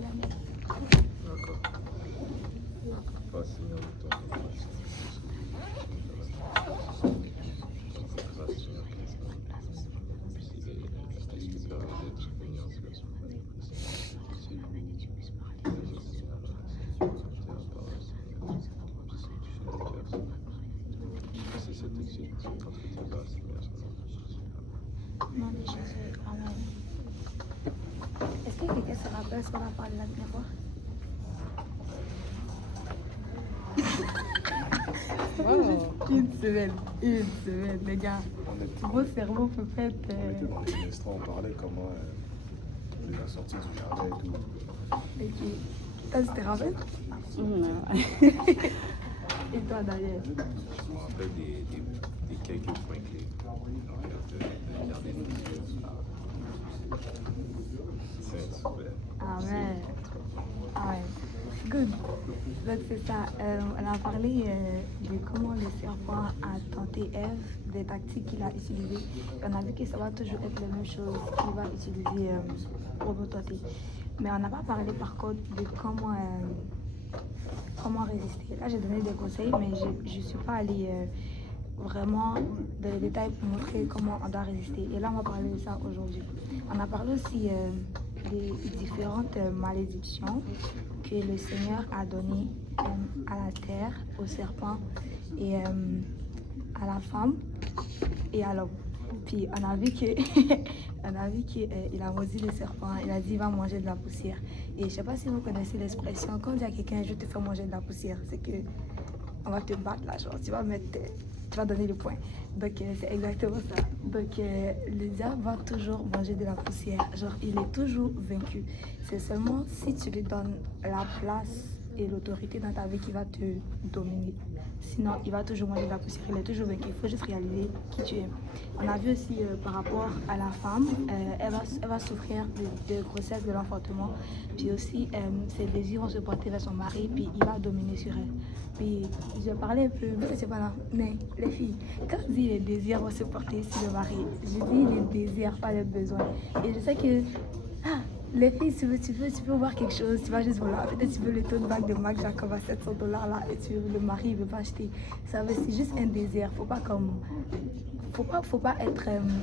l'année. D'accord. Pas Seigneur de ton grâce. Grâce Seigneur Christ. Puis l'injustice qui permet d'être béni en situation. C'est lui béni tu puisses parler. C'est cette exécution contre tes grâces, Seigneur. Au nom de Jésus, amen. Est-ce que quelqu'un se rappelle ce qu'on a parlé la dernière fois? Une semaine, les gars. Vos cerveaux peuvent être. On était dans les ministres, on parlait comment de la sortie du jardin et tout. Ok. Toi, tu te rappelles? Non. Et toi, Daniel? Je me rappelle des quelques points clés. De garder nos yeux. C'est super. Amen. Amen. Good. Donc c'est ça. Elle a parlé de comment le serpent a tenté Ève, des tactiques qu'il a utilisées. On a vu que ça va toujours être la même chose qu'il va utiliser pour nous tenter. Mais on n'a pas parlé par contre de comment résister. Là, j'ai donné des conseils, mais je ne suis pas allée vraiment dans les détails pour montrer comment on doit résister. Et là, on va parler de ça aujourd'hui. On a parlé aussi des différentes malédictions que le Seigneur a données à la terre, au serpent et à la femme et à l'homme. Puis on a vu que il a maudit le serpent, il a dit il va manger de la poussière. Et je ne sais pas si vous connaissez l'expression, quand on dit à quelqu'un je te fais manger de la poussière, c'est que on va te battre là, genre tu vas donner le point. Donc c'est exactement ça. Donc le diable va toujours manger de la poussière, genre il est toujours vaincu. C'est seulement si tu lui donnes la place et l'autorité dans ta vie qui va te dominer. Sinon, il va toujours manger de la poussière, il est toujours vaincu. Il faut juste réaliser qui tu es. On a vu aussi par rapport à la femme, elle va souffrir de grossesse, de l'enfantement. Puis aussi, ses désirs vont se porter vers son mari, puis il va dominer sur elle. Puis, je parlais un peu, mais c'est pas là. Mais les filles, quand je dis les désirs vont se porter sur le mari, je dis les désirs, pas les besoins. Et je sais que les filles, tu veux voir quelque chose, tu vas juste voir. Peut-être tu veux le tote bag de Mac Jacob à $700 là et le mari ne veut pas acheter. C'est juste un désir. Faut pas être.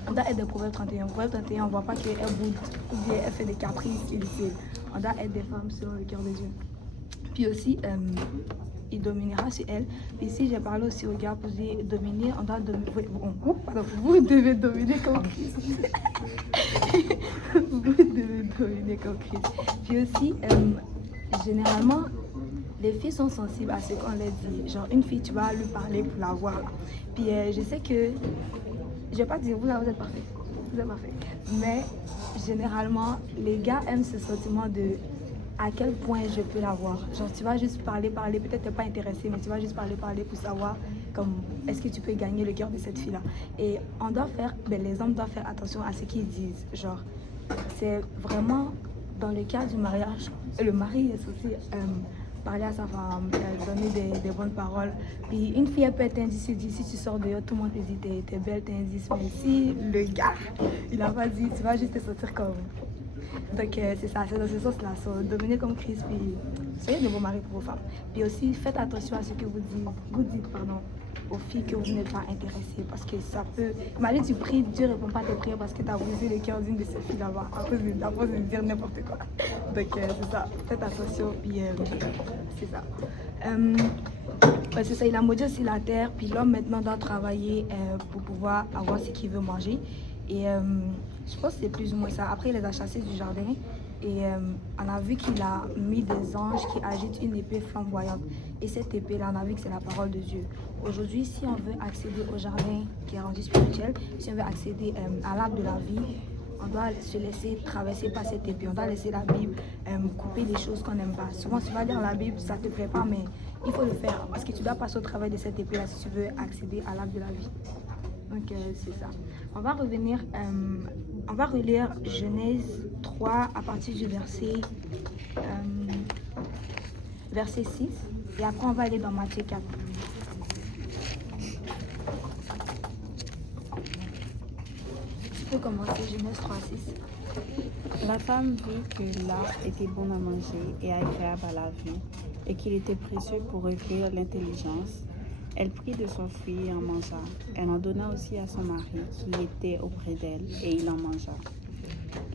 On doit être des Proverbes 31. Proverbes 31, on voit pas qu'elle boude ou bien elle fait des caprices illicites. On doit être des femmes selon le cœur de Dieu. Puis aussi, il dominera sur elle. Puis ici, j'ai parlé aussi au gars pour dire dominer, on doit dominer. Vous devez dominer comme Christ. Vous devez dominer comme Christ. Puis aussi, généralement, les filles sont sensibles à ce qu'on leur dit. Genre, une fille, tu vas lui parler pour la voir. Puis je sais que, je vais pas dire, vous êtes parfait. Vous êtes parfait. Mais généralement, les gars aiment ce sentiment de à quel point je peux la voir. Genre, tu vas juste parler, peut-être t'es pas intéressé, mais tu vas juste parler pour savoir comme est-ce que tu peux gagner le cœur de cette fille-là. Et on doit faire, les hommes doivent faire attention à ce qu'ils disent. Genre, c'est vraiment dans le cas du mariage, le mari est censé parler à sa femme, donner des bonnes paroles. Puis une fille, elle peut être indicible, si tu sors dehors, tout le monde te dit t'es belle, t'es indice. Mais si le gars, il a pas dit, tu vas juste te sentir comme. Donc c'est ça, c'est dans ce sens-là. Devenez comme Christ, puis soyez de bons maris pour vos femmes. Puis aussi, faites attention à ce que vous dites aux filles que vous n'êtes pas intéressées. Parce que ça peut... Imagine, tu pries, Dieu ne répond pas à tes prières parce que tu as brisé le cœur d'une de ces filles là-bas à cause de dire n'importe quoi. Donc c'est ça, faites attention, puis c'est ça. C'est ça, il a maudit aussi la terre, puis l'homme maintenant doit travailler pour pouvoir avoir ce qu'il veut manger. Et je pense que c'est plus ou moins ça. Après, il les a chassés du jardin et on a vu qu'il a mis des anges qui agitent une épée flamboyante. Et cette épée-là, on a vu que c'est la parole de Dieu. Aujourd'hui, si on veut accéder au jardin qui est rendu spirituel, si on veut accéder à l'arbre de la vie, on doit se laisser traverser par cette épée. On doit laisser la Bible couper des choses qu'on n'aime pas. Souvent, tu vas lire la Bible, ça ne te plaît pas, mais il faut le faire parce que tu dois passer au travail de cette épée-là si tu veux accéder à l'arbre de la vie. Donc c'est ça. On va revenir, on va relire Genèse 3 à partir du verset 6 et après on va aller dans Matthieu 4. peux commencer, Genèse 3:6. La femme vit que l'arbre était bon à manger et agréable à la vue, et qu'il était précieux pour recueillir l'intelligence. Elle prit de son fruit et en mangea. Elle en donna aussi à son mari qui était auprès d'elle, et il en mangea.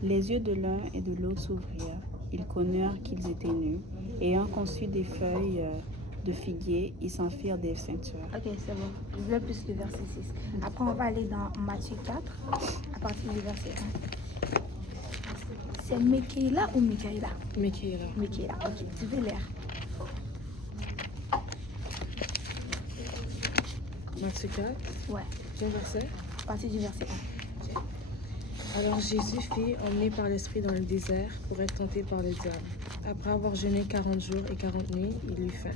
Les yeux de l'un et de l'autre s'ouvrirent. Ils connurent qu'ils étaient nus, et ayant conçu des feuilles de figuier, ils s'en firent des ceintures. Ok, c'est bon. Je voulais plus le verset 6. Après, on va aller dans Matthieu 4, à partir du verset 1. C'est Michaela ou Michaela? Michaela. Michaela, ok. Tu veux lire? Matthieu 4, Ouais, quel verset? à partir du verset 1. Alors Jésus fut emmené par l'Esprit dans le désert pour être tenté par le diable. Après avoir jeûné 40 jours et 40 nuits, il eut faim.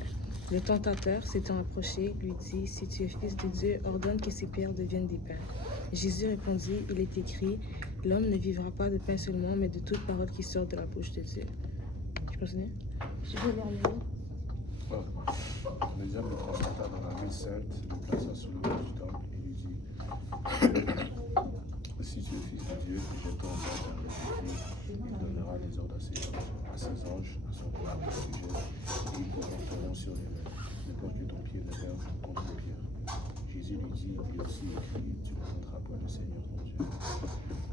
Le tentateur, s'étant approché, lui dit, « Si tu es fils de Dieu, ordonne que ces pierres deviennent des pains. » Jésus répondit, « Il est écrit, l'homme ne vivra pas de pain seulement, mais de toute parole qui sort de la bouche de Dieu. » Je peux continuer? Je veux lire le livre. Le diable le transporta dans la ville sainte, le plaça sous le haut du temple et lui dit, si tu es fils de Dieu, jette-toi en bas vers le pied, il donnera les ordres à ses anges, à son sujet, et ils te porteront sur les mains, de peur que ton pied ne perde contre les pierres. Jésus lui dit, il est aussi écrit, tu ne tenteras pas le Seigneur ton Dieu.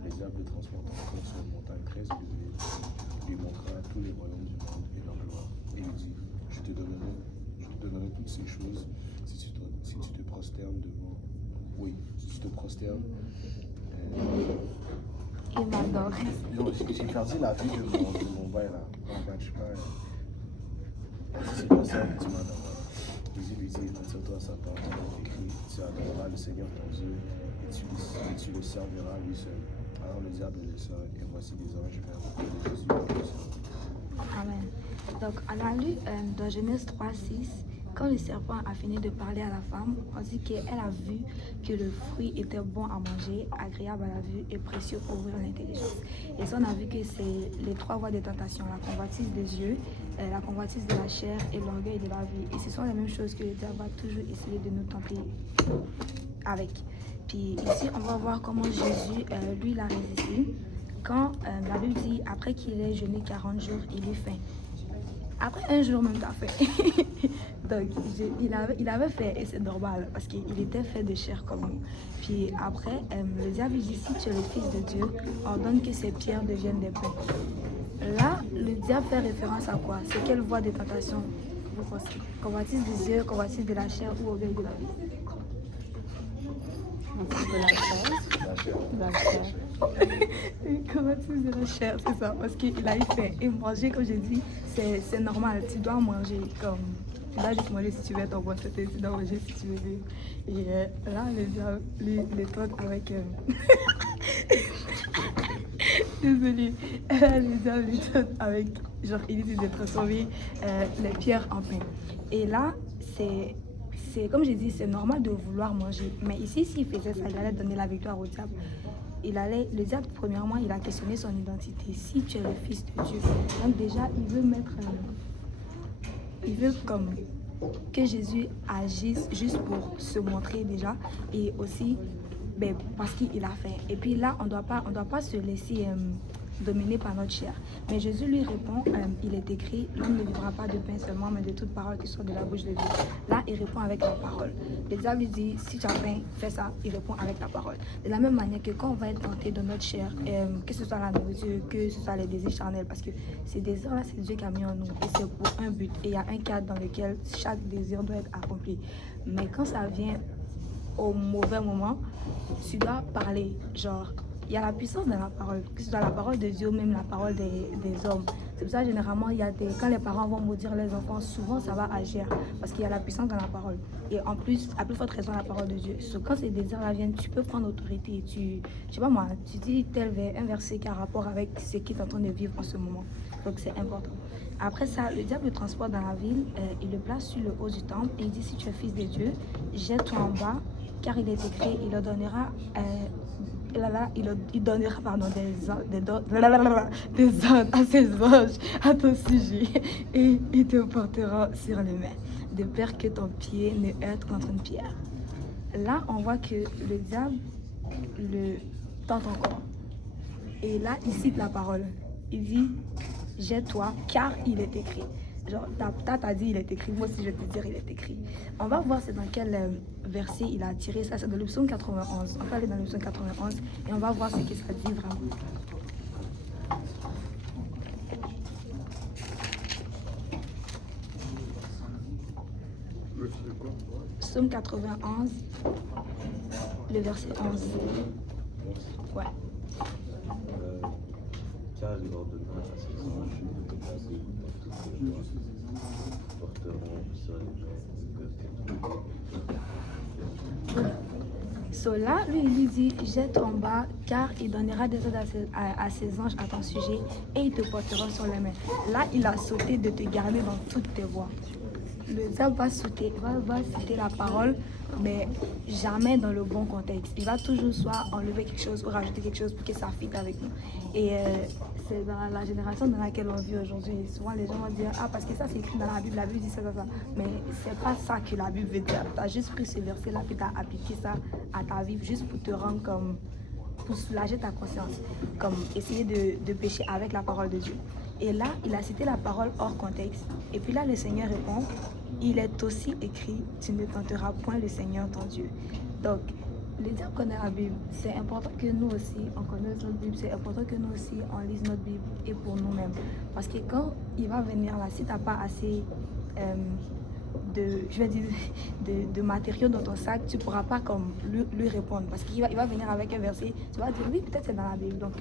Le diable le transporta encore sur une montagne très élevée, lui montra tous les royaumes du monde et leur gloire, et lui dit, je te donnerai toutes ces choses si tu te prosternes devant. Oui, si tu te prosternes. Il m'adore. J'ai perdu la vie de mon bail là. Je sais pas. C'est pas ça que tu m'adores. Jésus lui dit, retire-toi Satan, il est écrit, tu adoreras le Seigneur ton Dieu et tu le serviras lui seul. Alors le diable le laissa, et voici les anges vinrent de Jésus dans le ciel. Amen. Donc, on a lu dans Genèse 3:6, quand le serpent a fini de parler à la femme, on dit qu'elle a vu que le fruit était bon à manger, agréable à la vue et précieux pour ouvrir l'intelligence. Et ça, on a vu que c'est les trois voies de tentation, la convoitise des yeux, la convoitise de la chair et l'orgueil de la vie. Et ce sont les mêmes choses que le diable va toujours essayer de nous tenter avec. Puis ici, on va voir comment Jésus, lui, l'a résisté. Quand la Bible dit, après qu'il ait jeûné 40 jours, il eut faim. Après un jour même, t'as faim. Donc, il avait faim et c'est normal parce qu'il était fait de chair comme nous. Puis après, le diable dit, si tu es le fils de Dieu, ordonne que ces pierres deviennent des pains. Là, le diable fait référence à quoi? C'est quelle voie de tentation vous pensez? Convoitise des yeux, convoitise de la chair ou orgueil de la vie? De la chair. Convoitise de la chair, c'est ça. Parce qu'il a eu faim. Et manger, comme j'ai dit, c'est normal. Tu dois manger comme... Tu dois juste manger si tu veux être en bonne santé. Tu dois manger si tu veux vivre. Et là, le diable, les tente avec... Désolée. Le diable les tente avec... Genre, il dit de transformer les pierres en pain. Et là, c'est comme j'ai dit, c'est normal de vouloir manger. Mais ici, s'il faisait ça, il allait donner la victoire au diable. Le diable, premièrement, il a questionné son identité. Si tu es le fils de Dieu, donc déjà, il veut mettre... il veut comme que Jésus agisse juste pour se montrer déjà. Et aussi, parce qu'il a faim. Et puis là, on doit pas se laisser... dominé par notre chair. Mais Jésus lui répond, il est écrit, l'homme ne vivra pas de pain seulement, mais de toute parole qui sort de la bouche de Dieu. Là, il répond avec la parole. Le diable lui dit, si tu as faim, fais ça. Il répond avec la parole. De la même manière que quand on va être tenté de notre chair, que ce soit la nourriture, que ce soit les désirs charnels, parce que ces désirs-là, c'est Dieu qui a mis en nous. Et c'est pour un but. Et il y a un cadre dans lequel chaque désir doit être accompli. Mais quand ça vient au mauvais moment, tu dois parler, genre... Il y a la puissance dans la parole, que ce soit la parole de Dieu ou même la parole des hommes. C'est pour ça, généralement, quand les parents vont maudire les enfants, souvent ça va agir parce qu'il y a la puissance dans la parole. Et en plus, à plus forte raison, la parole de Dieu. Quand ces désirs-là viennent, tu peux prendre autorité. Je sais pas moi, tu dis un verset qui a rapport avec ce qui est en train de vivre en ce moment. Donc c'est important. Après ça, le diable le transporte dans la ville, il le place sur le haut du temple et il dit, si tu es fils de Dieu, jette-toi en bas, car il est écrit, il ordonnera... il donnera des ordres à ses anges à ton sujet et il te portera sur les mains de peur que ton pied ne heurte contre une pierre. Là, on voit que le diable le tente encore. Et là, il cite la parole. Il dit, jette-toi, car il est écrit. Genre, t'as dit il est écrit, moi aussi je vais te dire il est écrit. On va voir c'est dans quel verset il a tiré ça, c'est dans le psaume 91. On va aller dans le psaume 91 et on va voir ce que ça dit vraiment. Psaume 91, le verset 11. Ouais. Car il ordonna à ses anges de placer toutes ses lois, porteront sur les gens So là, lui, il lui dit, jette en bas, car il donnera des ordres à ses anges à ton sujet, et ils te porteront sur les mains. Là, il a sauté de te garder dans toutes tes voies. Le diable va citer la parole, mais jamais dans le bon contexte. Il va toujours soit enlever quelque chose ou rajouter quelque chose pour que ça fitte avec nous. Et c'est dans la génération dans laquelle on vit aujourd'hui. Souvent, les gens vont dire, ah, parce que ça, c'est écrit dans la Bible dit ça, ça, ça. Mais c'est pas ça que la Bible veut dire. Tu as juste pris ce verset-là et tu as appliqué ça à ta vie juste pour te rendre comme, pour soulager ta conscience, comme essayer de pécher avec la parole de Dieu. Et là, il a cité la parole hors contexte. Et puis là, le Seigneur répond, il est aussi écrit, tu ne tenteras point le Seigneur ton Dieu. Donc, le diable connaît la Bible. C'est important que nous aussi, on connaisse notre Bible. C'est important que nous aussi, on lise notre Bible et pour nous-mêmes. Parce que quand il va venir là, si tu n'as pas assez de matériaux dans ton sac, tu ne pourras pas comme lui répondre. Parce qu'il va venir avec un verset, tu vas dire, oui, peut-être c'est dans la Bible, donc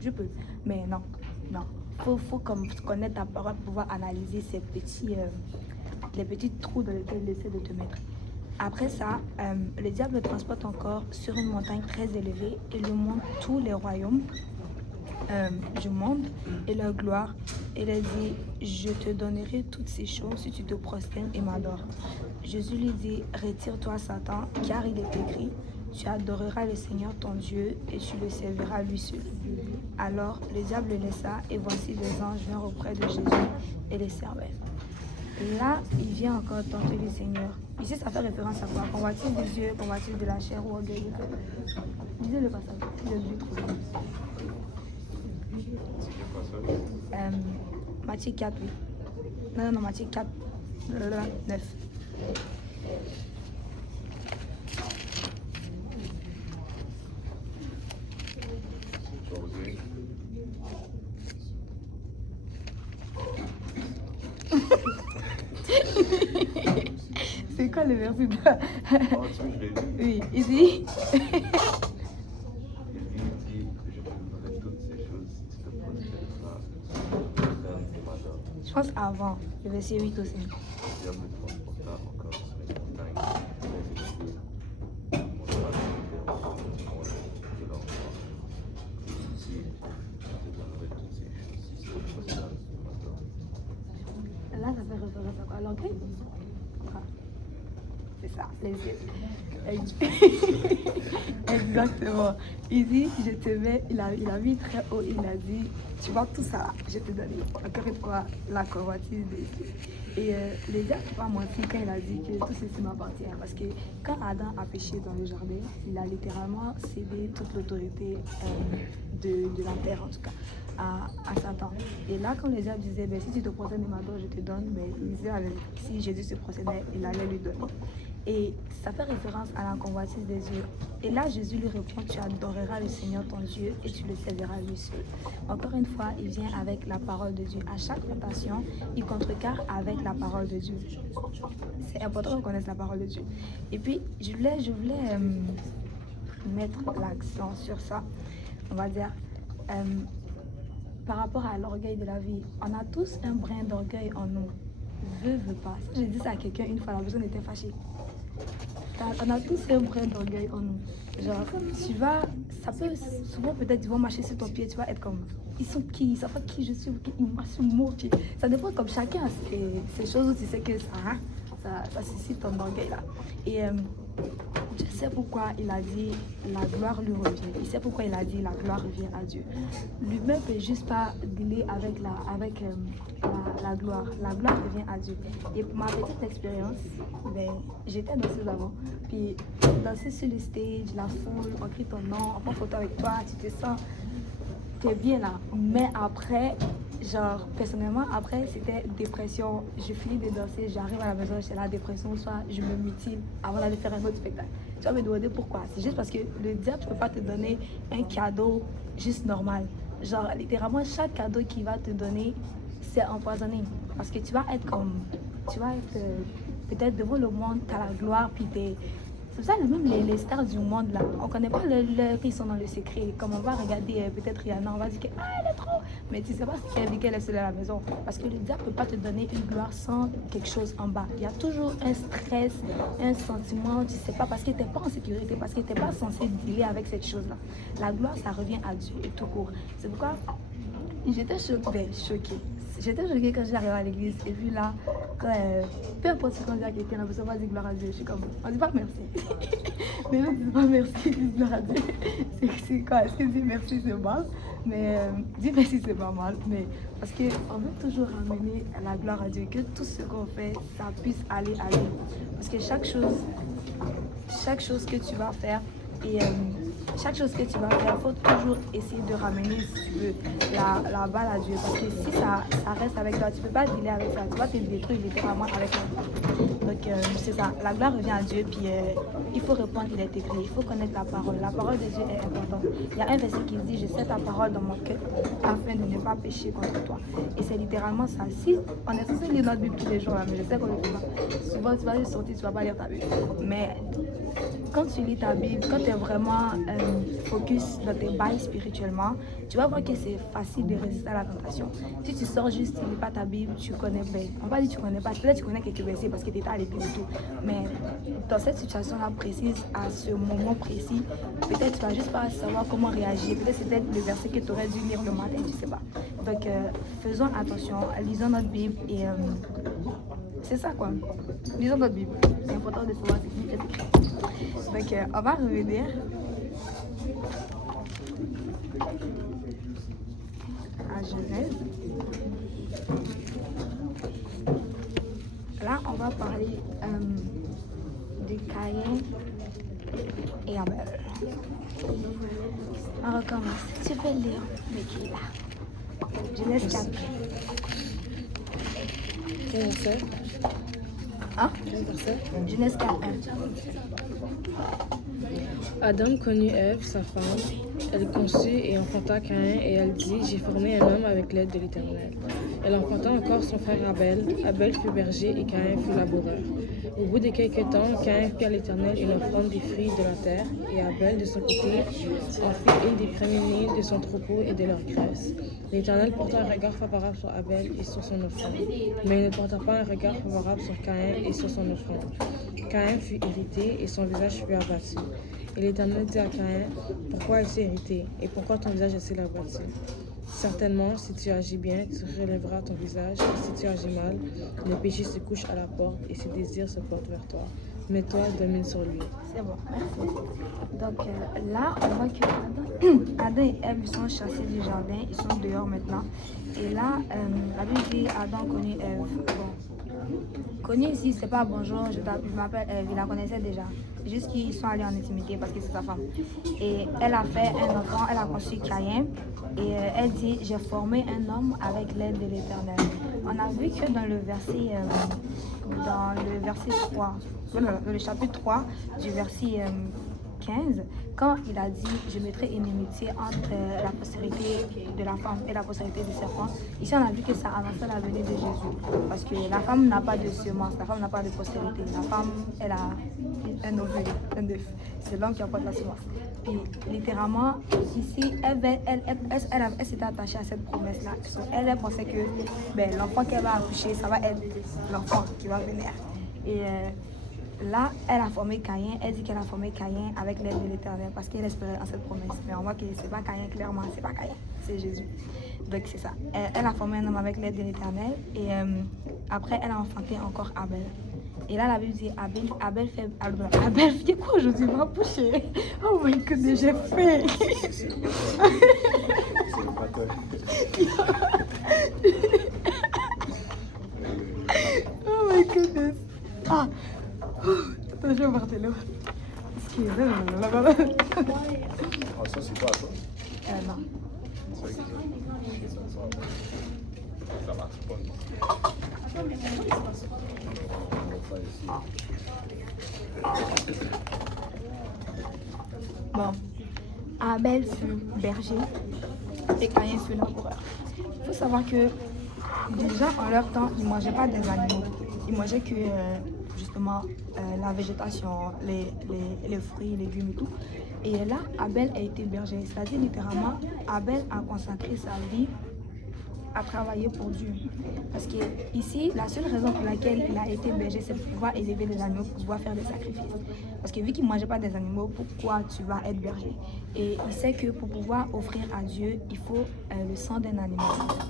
je peux. Mais non. Faut comme connaître ta parole pour pouvoir analyser ces les petits trous dans lesquels il essaie de te mettre. Après ça, le diable le transporte encore sur une montagne très élevée et lui montre tous les royaumes du monde et leur gloire. Et il a dit, je te donnerai toutes ces choses si tu te prosternes et m'adores. Jésus lui dit, retire-toi Satan, car il est écrit, tu adoreras le Seigneur ton Dieu et tu le serviras lui seul. Alors le diable le laissa et voici des anges vinrent auprès de Jésus et les servaient. Là, il vient encore tenter le Seigneur. Ici, ça fait référence à quoi? Convoitise des yeux, convoitise de la chair ou orgueil de la chair. Lisez le passage, je l'ai trouvé. C'est quel passage? Matthieu 4, oui. Non, Matthieu 4, 9. C'est quoi le verset de... Oh, tu vois, je l'ai lu. Oui, ici. Il dit, je te donnerai toutes ces choses si tu te prosterneras et m'adores. Je pense avant, le verset 8 aussi. Le diable me transporta encore sur une montagne très élevée. Il montra les royaumes du monde et leur gloire. Il dit, je te donnerai toutes ces choses si tu te prosternes et m'adores. Là, ça fait référence à quoi? À l'orgueil? Ah, c'est ça, les yeux. Exactement. Il dit, je te mets, il a mis très haut, il a dit, tu vois tout ça là, je te donne encore une fois la convoitise des yeux. Et les gars, tu vois, moi aussi, quand il a dit que tout ceci m'appartient, parce que quand Adam a péché dans le jardin, il a littéralement cédé toute l'autorité de la terre, en tout cas, à Satan. Et là, quand les gens disaient, ben, si tu te procèdes de ma dose, je te donne, ben, il disait, si Jésus se procédait, il allait lui donner. Et ça fait référence à la convoitise des yeux. Et là, Jésus lui répond, tu adoreras le Seigneur ton Dieu et tu le serviras lui seul. Encore une fois, il vient avec la parole de Dieu. À chaque tentation, il contrecarre avec la parole de Dieu. C'est important qu'on connaisse la parole de Dieu. Et puis, je voulais mettre l'accent sur ça. On va dire, par rapport à l'orgueil de la vie, on a tous un brin d'orgueil en nous. Veut pas. Si j'ai dit ça à quelqu'un une fois, la personne était fâchée. On a tous un brin d'orgueil en nous. Genre, tu vas, ça peut, souvent peut-être, ils vont marcher sur ton pied, tu vas être comme, ils sont qui, ils savent pas qui je suis, ils marchent sur mon pied. Ça dépend comme chacun, ces choses où tu sais que ça suscite ton orgueil là. Et Je sais pourquoi il a dit la gloire lui revient. Il sait pourquoi il a dit la gloire revient à Dieu. Lui-même ne peut juste pas dealer avec la gloire. La gloire revient à Dieu. Et pour ma petite expérience, ben, j'étais danseuse avant. Puis danser sur le stage, la foule, on crie ton nom, on prend photo avec toi, tu te sens, t'es bien là. Mais après, genre, personnellement, après, c'était dépression. Je finis de danser, j'arrive à la maison, j'ai la dépression, soit je me mutile avant d'aller faire un autre spectacle. Tu vas me demander pourquoi. C'est juste parce que le diable ne peut pas te donner un cadeau juste normal. Genre, littéralement, chaque cadeau qu'il va te donner, c'est empoisonné. Parce que tu vas être peut-être devant le monde, tu as la gloire, puis t'es... C'est pour ça que même les stars du monde, là, on ne connaît pas ils sont dans le secret. Comme on va regarder peut-être Rihanna, on va dire que elle est trop. Mais tu ne sais pas ce qu'elle vit qu'elle est seule à la maison. Parce que le diable ne peut pas te donner une gloire sans quelque chose en bas. Il y a toujours un stress, un sentiment, tu ne sais pas, parce que tu n'es pas en sécurité, parce que tu n'es pas censé dealer avec cette chose-là. La gloire, ça revient à Dieu et tout court. C'est pourquoi j'étais choquée. J'étais choquée quand j'arrive à l'église et puis là, peu importe ce qu'on dit à quelqu'un, la personne va dire gloire à Dieu. Je suis comme, on dit pas merci. Mais non, dis pas merci, dis gloire à Dieu. C'est quoi? Est-ce que dire merci c'est mal? Mais dire merci c'est pas mal. Mais parce qu'on veut toujours ramener la gloire à Dieu, que tout ce qu'on fait, ça puisse aller à lui. Parce que chaque chose que tu vas faire, et chaque chose que tu vas faire, il faut toujours essayer de ramener, si tu veux, la balle à Dieu. Parce que si ça reste avec toi, tu ne peux pas dealer avec ça. Tu vas te détruire littéralement avec ça. Donc c'est ça, la gloire revient à Dieu. Puis il faut répondre, il est écrit. Il faut connaître la parole. La parole de Dieu est importante. Il y a un verset qui dit, je sais ta parole dans mon cœur afin de ne pas pécher contre toi. Et c'est littéralement ça. Si on est censé lire notre Bible tous les jours, là, mais je sais qu'on le fait pas. Souvent tu vas aller sortir, tu ne vas pas lire ta Bible. Mais quand tu lis ta Bible, quand tu es vraiment focus dans tes bails spirituellement, tu vas voir que c'est facile de résister à la tentation. Si tu sors juste, tu ne lis pas ta Bible, tu connais bien. On va dire que tu connais pas, peut-être tu connais quelques versets parce que tu étais à l'église et tout. Mais dans cette situation-là précise, à ce moment précis, peut-être tu vas juste pas savoir comment réagir. Peut-être c'est peut-être le verset que tu aurais dû lire le matin, tu sais pas. Donc faisons attention, lisons notre Bible et c'est ça quoi. Lisons notre Bible. C'est important de savoir ce qui est écrit. Donc on va revenir à Genèse. Là, on va parler de Caïn et Abel. On recommence. Tu peux lire, mais qui est là? Genèse 4. Quel verset? Hein? Quel verset? Genèse 4, 1. Adam connut Ève, sa femme. Elle conçut et enfanta Caïn, et elle dit, j'ai formé un homme avec l'aide de l'Éternel. Elle enfanta encore son frère Abel. Abel fut berger et Caïn fut laboureur. Au bout de quelque temps, Caïn fit à l'Éternel une offrande des fruits de la terre, et Abel, de son côté, en fit une des premiers-nés de son troupeau et de leur graisse. L'Éternel porta un regard favorable sur Abel et sur son offrande, mais il ne porta pas un regard favorable sur Caïn et sur son offrande. Caïn fut irrité et son visage fut abattu. Et l'Éternel dit à Caïn, pourquoi es-tu irrité et pourquoi ton visage est-il abattu? Certainement, si tu agis bien, tu relèveras ton visage, et si tu agis mal, le péché se couche à la porte et ses désirs se portent vers toi. Mais toi, domine sur lui. C'est bon, merci. Donc là, on voit que Adam et Ève sont chassés du jardin, ils sont dehors maintenant. Et là, la Bible dit Adam connut Ève. Bon, connu ici, c'est pas bonjour, je m'appelle Ève, il la connaissait déjà. C'est juste qu'ils sont allés en intimité parce que c'est sa femme. Et elle a fait un enfant, elle a conçu Caïn. Et elle dit, j'ai formé un homme avec l'aide de l'Éternel. On a vu que dans le verset 3, dans le chapitre 3 du verset 15, quand il a dit, je mettrai une inimitié entre la postérité de la femme et la postérité du serpent, ici on a vu que ça annonçait la venue de Jésus. Parce que la femme n'a pas de semence, la femme n'a pas de postérité. La femme, elle a un ovule, un œuf. C'est l'homme qui apporte la semence. Puis littéralement, ici, elle s'était attachée à cette promesse-là. Elle pensait que l'enfant qu'elle va accoucher, ça va être l'enfant qui va venir. Et là, elle a formé Caïn. Elle dit qu'elle a formé Caïn avec l'aide de l'Éternel parce qu'elle espérait en cette promesse. Mais on voit que c'est pas Caïn, clairement, c'est pas Caïn, c'est Jésus. Donc c'est ça. Elle a formé un homme avec l'aide de l'Éternel. Et après, elle a enfanté encore Abel. Et là, la Bible dit, Abel fait... Abel fait quoi aujourd'hui? Ma bouche est... Oh my goodness, j'ai fait. C'est le batteur. Oh my goodness. Ah. Attends, je vais voir tes lèvres. Excusez-moi. Ah, ça, c'est pas à toi. Non. C'est vrai que ça marche pas. On va faire ici. Bon. Abel fut berger et Caïn fut laboureur. Il faut savoir que déjà en leur temps, ils ne mangeaient pas des animaux. Ils mangeaient que justement la végétation, les fruits, les légumes et tout. Et là, Abel a été berger. C'est-à-dire littéralement, Abel a consacré sa vie à travailler pour Dieu. Parce que ici, la seule raison pour laquelle il a été berger, c'est pour pouvoir élever des animaux, pour pouvoir faire des sacrifices. Parce que vu qu'il ne mangeait pas des animaux, pourquoi tu vas être berger? Et il sait que pour pouvoir offrir à Dieu, il faut le sang d'un animal.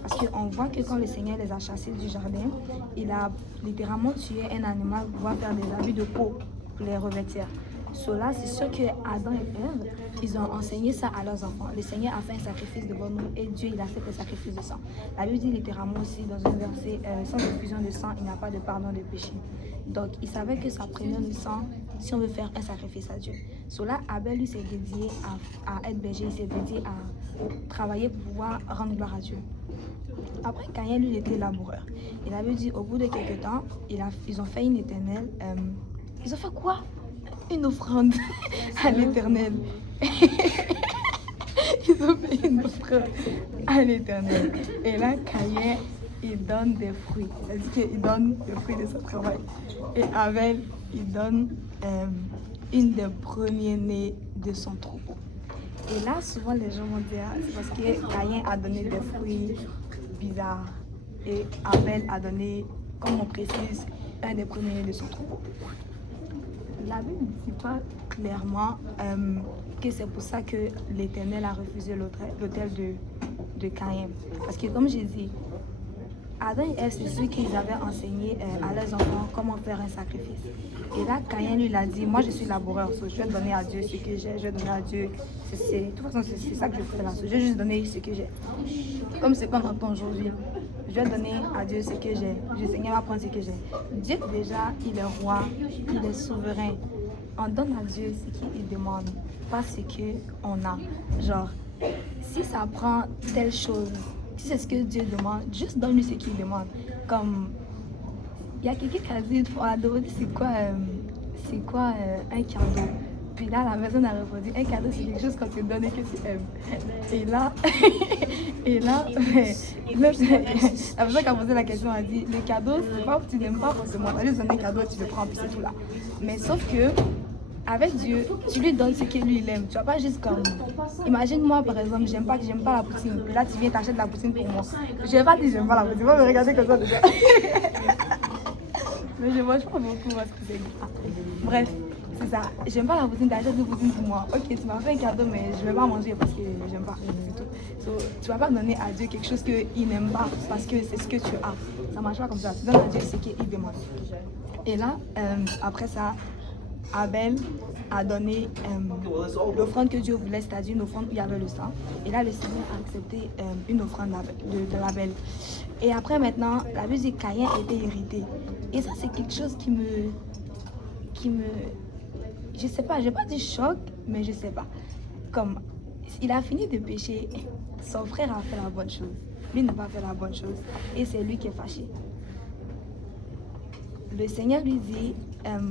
Parce qu'on voit que quand le Seigneur les a chassés du jardin, il a littéralement tué un animal pour pouvoir faire des habits de peau pour les revêtir. Cela, c'est sûr que Adam et Ève, ils ont enseigné ça à leurs enfants. Le Seigneur a fait un sacrifice devant nous et Dieu, il a fait le sacrifice de sang. La Bible dit littéralement aussi dans un verset, sans effusion de sang, il n'y a pas de pardon de péché. Donc, il savait que ça prenait le sang si on veut faire un sacrifice à Dieu. Cela, Abel, lui, s'est dédié à être berger, il s'est dédié à travailler pour pouvoir rendre gloire à Dieu. Après, Caïn, lui, il était laboureur. Il avait dit, au bout de quelques temps, ils ont fait une éternelle... ils ont fait quoi? Une offrande à l'Éternel. Ils ont fait une offrande à l'Éternel. Et là, Caïn, il donne des fruits. C'est-à-dire qu'il donne le fruit de son travail. Et Abel, il donne une des premiers-nés de son troupeau. Et là, souvent, les gens vont dire, c'est parce que Caïn a donné des fruits bizarres. Et Abel a donné, comme on précise, un des premiers-nés de son troupeau. La Bible ne dit pas clairement que c'est pour ça que l'Éternel a refusé l'autel de Caïn. Parce que comme j'ai dit, Adam et Ève, c'est ceux qu'ils avaient enseigné à leurs enfants comment faire un sacrifice. Et là, Caïn lui a dit, moi je suis laboureur, je vais donner à Dieu ce que j'ai, je vais donner à Dieu. De toute façon, c'est ça que je fais là, je vais juste donner ce que j'ai. Comme ce qu'on entend aujourd'hui. Je vais donner à Dieu ce que j'ai. Le Seigneur va prendre ce que j'ai. Dieu, déjà, il est roi, il est souverain. On donne à Dieu ce qu'il demande, pas ce qu'on a. Genre, si ça prend telle chose, si c'est ce que Dieu demande, juste donne-lui ce qu'il demande. Comme, il y a quelqu'un qui a dit, on a demandé c'est quoi un cadeau. Puis là, la maison a répondu, un cadeau c'est quelque chose qu'on te donne et que tu aimes. Et là, la personne qui a posé la question a dit, le cadeau, c'est pas que tu n'aimes pas forcément, tu as juste donné un cadeau et tu le prends, puis c'est tout là. Mais sauf que, avec Dieu, tu lui donnes ce que lui il aime. Tu vas pas juste comme, imagine moi par exemple, j'aime pas la poutine, puis là tu viens t'acheter de la poutine pour moi. Je vais pas dire j'aime pas la poutine, tu vas me regarder comme ça déjà. Mais je mange pas beaucoup parce que c'est gras. Bref. C'est ça, j'aime pas la poutine, t'achètes de poutine pour moi. Ok, tu m'as fait un cadeau, mais je vais pas manger parce que j'aime pas. So, tu vas pas donner à Dieu quelque chose qu'il n'aime pas parce que c'est ce que tu as. Ça marche pas comme ça. Tu donnes à Dieu ce qu'il demande. Et là, après ça, Abel a donné l'offrande que Dieu voulait, c'est-à-dire une offrande où il y avait le sang. Et là, le Seigneur a accepté une offrande de l'Abel. Et après, maintenant, la Bible dit que Caïn était irrité. Et ça, c'est quelque chose qui me je sais pas, je vais pas dire choc, mais je sais pas. Comme, il a fini de pécher, son frère a fait la bonne chose. Lui n'a pas fait la bonne chose. Et c'est lui qui est fâché. Le Seigneur lui dit,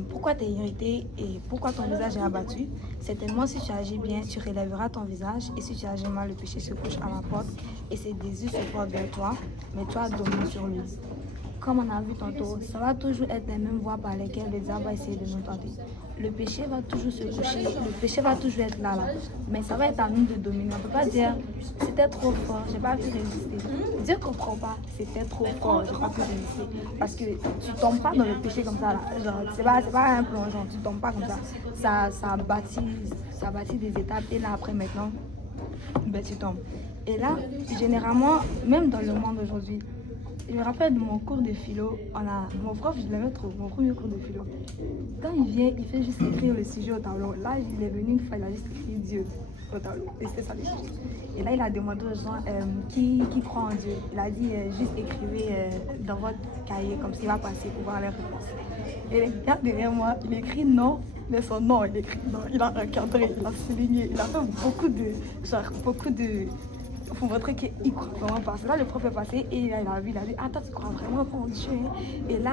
pourquoi tu es irrité et pourquoi ton visage est abattu? Certainement, si tu agis bien, tu relèveras ton visage. Et si tu agis mal, le péché se couche à la porte et ses désirs se portent vers toi, mais toi domines sur lui. Comme on a vu tantôt, ça va toujours être les mêmes voies par lesquelles le diable va essayer de nous tenter. Le péché va toujours se coucher, le péché va toujours être là. Mais ça va être à nous de dominer. On ne peut pas dire, c'était trop fort, j'ai pas pu résister. Dieu ne comprend pas, c'était trop fort, j'ai pas pu résister. Parce que tu tombes pas dans le péché comme ça. Là. Genre, c'est pas un plongeon, tu tombes pas comme ça. Ça bâtit des étapes et là après maintenant, ben, tu tombes. Et là, généralement, même dans le monde aujourd'hui, je me rappelle de mon cours de philo, mon prof, je l'aimais trop, mon premier cours de philo. Quand il vient, il fait juste écrire le sujet au tableau. Là, il est venu une fois, il a juste écrit Dieu au tableau. Et c'était ça le sujet. Et là, il a demandé aux gens qui croient en Dieu. Il a dit juste écrivez dans votre cahier, comme s'il va passer pour voir les réponses. Et le gars derrière moi, il écrit non, mais son nom, il écrit non. Il a encadré, il a souligné, il a fait beaucoup de pour montrer qu'il croit vraiment pas. Là, le prof est passé et là, il a dit, attends, tu crois vraiment pas en Dieu, hein? Et là,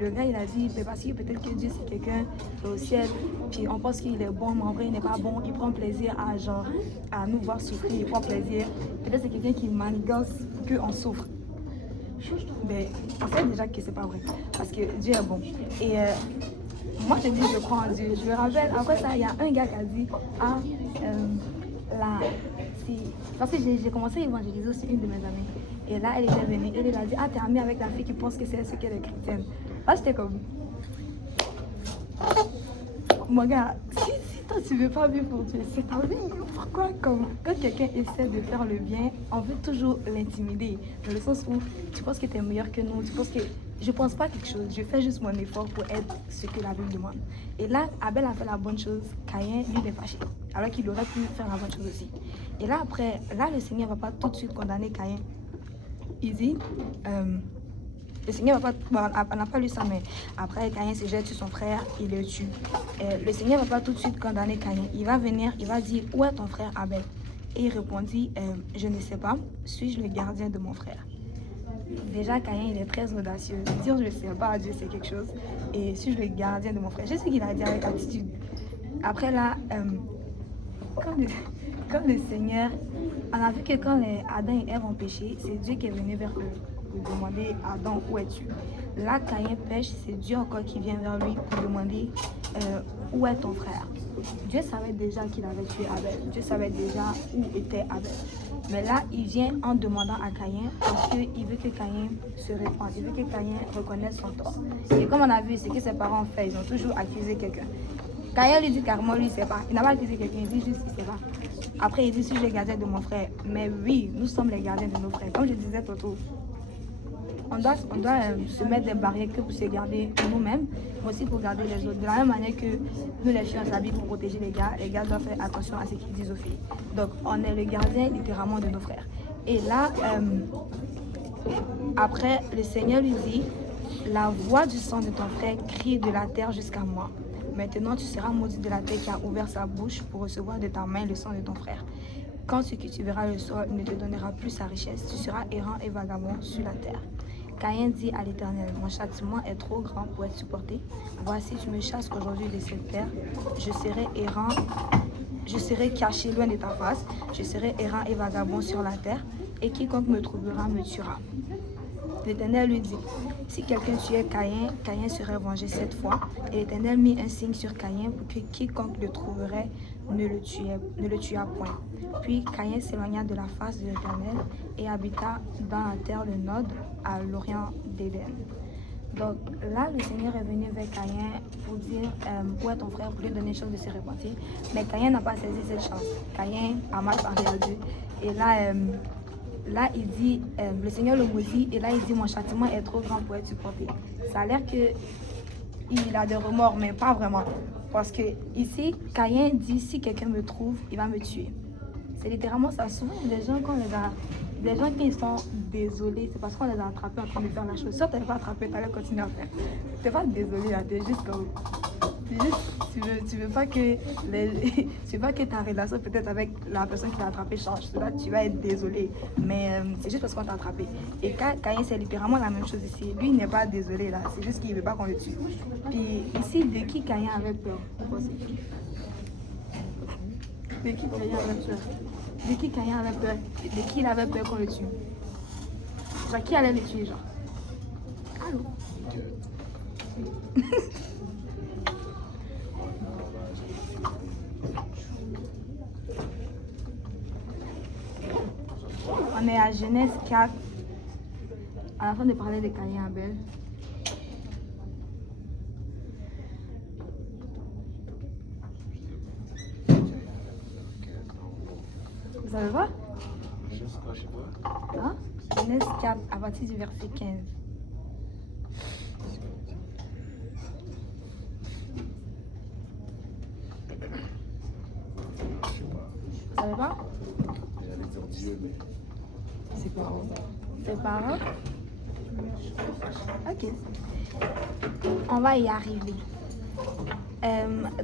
le gars, il a dit, mais parce que peut-être que Dieu, c'est quelqu'un qui est au ciel, puis on pense qu'il est bon, mais en vrai, il n'est pas bon. Il prend plaisir à nous voir souffrir, il prend plaisir. Peut-être c'est quelqu'un qui manigance qu'on souffre. Mais on sait déjà que c'est pas vrai, parce que Dieu est bon. Et moi, je dis, je crois en Dieu. Je me rappelle, après ça, il y a un gars qui a dit, parce que j'ai commencé à évangéliser aussi une de mes amies. Et là, elle était venue, elle a dit, t'es amie avec la fille qui pense que c'est ce qu'elle est chrétienne. Là, j'étais comme, mon gars, si toi tu veux pas vivre pour Dieu, c'est ta vie. Pourquoi quand quelqu'un essaie de faire le bien, on veut toujours l'intimider. Dans le sens où tu penses que tu es meilleur que nous, tu penses que je pense pas quelque chose, je fais juste mon effort pour être ce que la Bible demande. Et là, Abel a fait la bonne chose, Caïn, lui, il est fâché. Alors qu'il aurait pu faire la bonne chose aussi. Et là, après, le Seigneur ne va pas tout de suite condamner Caïn. Il dit, le Seigneur va pas, on n'a pas lu ça, mais après, Caïn se jette sur son frère, il le tue. Le Seigneur ne va pas tout de suite condamner Caïn. Il va venir, il va dire, où est ton frère Abel? Et il répondit, je ne sais pas, suis-je le gardien de mon frère? Déjà, Caïn, il est très audacieux. Dire je ne sais pas à Dieu, c'est quelque chose. Et suis-je le gardien de mon frère? Je sais qu'il a dit avec attitude. Après là, quand le Seigneur, on a vu que quand Adam et Ève ont péché, c'est Dieu qui est venu vers eux pour demander Adam, où es-tu? Là, Caïn pêche, c'est Dieu encore qui vient vers lui pour demander où est ton frère? Dieu savait déjà qu'il avait tué Abel. Dieu savait déjà où était Abel. Mais là, il vient en demandant à Caïn parce qu'il veut que Caïn se répande. Il veut que Caïn reconnaisse son tort. Et comme on a vu, c'est que ses parents ont fait. Ils ont toujours accusé quelqu'un. Caïn lui dit carrément, lui, il ne sait pas. Il n'a pas accusé quelqu'un, il dit juste qu'il ne sait pas. Après, il dit, si je suis le gardien de mon frère. Mais oui, nous sommes les gardiens de nos frères. Comme je disais tantôt, on doit se mettre des barrières que pour se garder nous-mêmes, mais aussi pour garder les autres. De la même manière que nous, les filles, on s'habille pour protéger les gars doivent faire attention à ce qu'ils disent aux filles. Donc, on est le gardien littéralement de nos frères. Et là, après, le Seigneur lui dit, la voix du sang de ton frère crie de la terre jusqu'à moi. Maintenant, tu seras maudit de la terre qui a ouvert sa bouche pour recevoir de ta main le sang de ton frère. Quand ce que tu verras le soir ne te donnera plus sa richesse, tu seras errant et vagabond sur la terre. Caïn dit à l'Éternel, mon châtiment est trop grand pour être supporté. Voici, tu me chasses aujourd'hui de cette terre. Je serai errant, je serai caché loin de ta face. Je serai errant et vagabond sur la terre. Et quiconque me trouvera me tuera. L'Éternel lui dit, si quelqu'un tuait Caïn, Caïn serait vengé 7 fois. Et l'Éternel mit un signe sur Caïn pour que quiconque le trouverait ne le tuât point. Puis Caïn s'éloigna de la face de l'Éternel et habita dans la terre de Nod, à l'orient d'Éden. Donc là, le Seigneur est venu vers Caïn pour dire où est ton frère, pour lui donner une chance de se repentir. Mais Caïn n'a pas saisi cette chance. Caïn a mal parlé à Dieu. Et là, il dit, le Seigneur le maudit, et là, il dit, mon châtiment est trop grand pour être supporté. Ça a l'air qu'il a des remords, mais pas vraiment. Parce que ici, Caïn dit, si quelqu'un me trouve, il va me tuer. C'est littéralement ça. Souvent, les gens, qui sont désolés, c'est parce qu'on les a attrapés en train de faire la chose. Si on ne t'avait pas attrapé, tu allais continuer à faire. Tu n'es pas désolé, là, tu es juste comme... Tu veux pas que ta relation peut-être avec la personne qui t'a attrapé change. Là, tu vas être désolé. Mais c'est juste parce qu'on t'a attrapé. Et Caïn, c'est littéralement la même chose ici. Lui, il n'est pas désolé là. C'est juste qu'il ne veut pas qu'on le tue. Puis ici, de qui Caïn avait peur? De qui Caïn avait peur? De qui Caïn avait peur? De qui il avait peur qu'on le tue? Genre, qui allait le tuer, genre? Allô? On est à Genèse 4, à la fin de parler de Caïn et Abel. Vous savez pas? Genèse quoi, je sais pas. Hein? Genèse 4, à partir du verset 15. Je sais pas. Vous savez pas? J'allais dire Dieu, mais. C'est quoi? C'est parents? Ok. On va y arriver.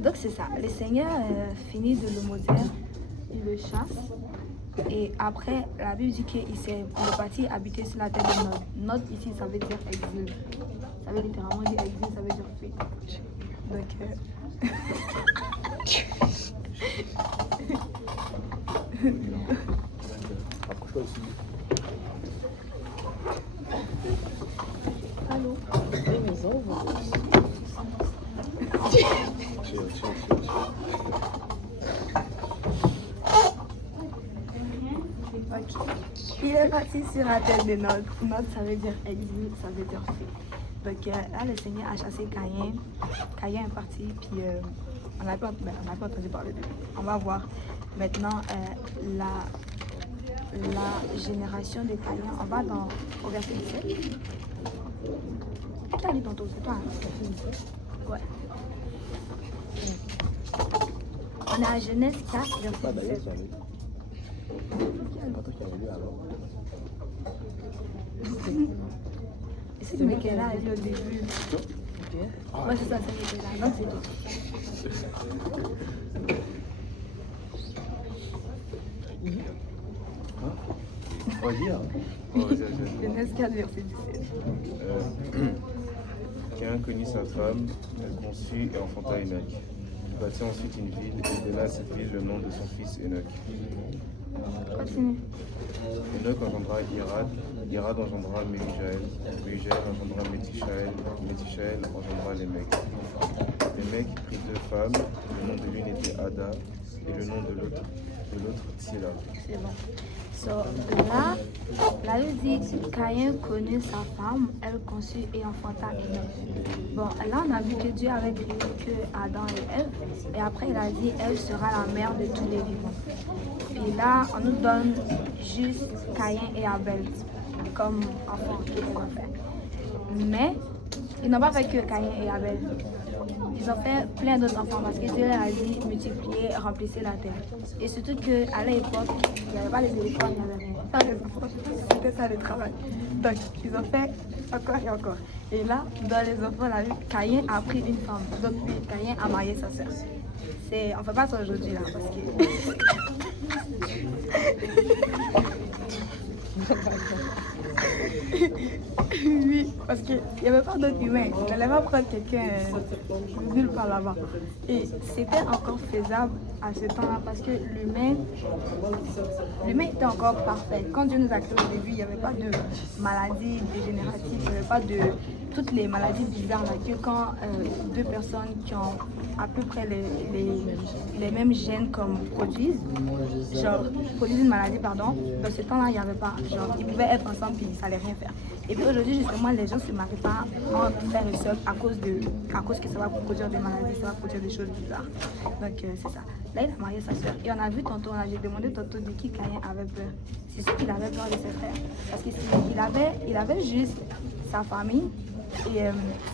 Donc c'est ça. Le Seigneur finit de le maudire, il le chasse. Et après, la Bible dit qu'il s'est parti habiter sur la terre de Nod. Nod ici, ça veut dire exil. Ça veut littéralement dire exil, ça veut dire fuite. Donc, Approche-toi aussi. allô? Chill. Ok. Il est parti sur la terre de Nod. Nod, ça veut dire exil, ça veut dire fuite. Donc là, le Seigneur a chassé Caïn. Caïn est parti, puis on n'a pas entendu parler de lui. On va voir maintenant la génération de Caïn. On va au verset 17. Qui a lu tantôt? C'est toi, hein? Ouais. On est à Genèse 4, verset 17. Attends qu'il y a lu alors. C'est ce mec-là a lu au début. Ouais, c'est ça, c'est mec-là. Non, c'est tout. Oh, yeah. Oh, vas-y. Genèse 4, verset 17. Caïn connut sa femme, elle conçut et enfanta Enoch. Il bâtit ensuite une ville et donna à cette ville le nom de son fils Enoch. Continue. Enoch engendra Irad, Irad engendra Méhujaël, Méhujaël engendra Métushaël, Métushaël engendra Lémec. Lémec prit deux femmes, le nom de l'une était Ada et le nom de l'autre Tsila. C'est bon. So, là, la Bible dit que Caïn connut sa femme, elle conçut et enfanta Enoch. Bon, là, on a vu que Dieu avait créé que Adam et Ève, et après, il a dit Ève sera la mère de tous les vivants. Puis là, on nous donne juste Caïn et Abel comme enfants qu'ils ont fait. Mais, ils n'ont pas fait que Caïn et Abel. Ils ont fait plein d'autres enfants parce que Dieu leur a dit multiplier, remplissez la terre. Et surtout qu'à l'époque, il n'y avait pas les éléphants, il n'y avait rien. Faire des enfants, c'était ça le travail. Donc, ils ont fait encore et encore. Et là, dans les enfants, on a vu Caïn a pris une femme. Donc, lui, Caïn a marié sa sœur. On ne fait pas ça aujourd'hui là parce que. Oui, parce qu'il n'y avait pas d'autres humains. On n'allait pas prendre quelqu'un nulle part là-bas. Et c'était encore faisable à ce temps-là parce que l'humain était encore parfait. Quand Dieu nous a créés au début, il n'y avait pas de maladies dégénératives, il n'y avait pas de toutes les maladies bizarres là, que quand deux personnes qui ont à peu près les mêmes gènes comme produisent une maladie, pardon, dans ce temps-là, il n'y avait pas. Genre, ils pouvaient être ensemble puis ça n'allait rien faire. Et puis aujourd'hui, justement, les gens ne se marient pas entre frères et sœurs à cause que ça va produire des maladies, ça va produire des choses bizarres. Donc, c'est ça. Là, il a marié sa sœur. Et on a vu tantôt, j'ai demandé tantôt de qui Caïn avait peur. C'est sûr qu'il avait peur de ses frères. Parce qu'il avait juste sa famille et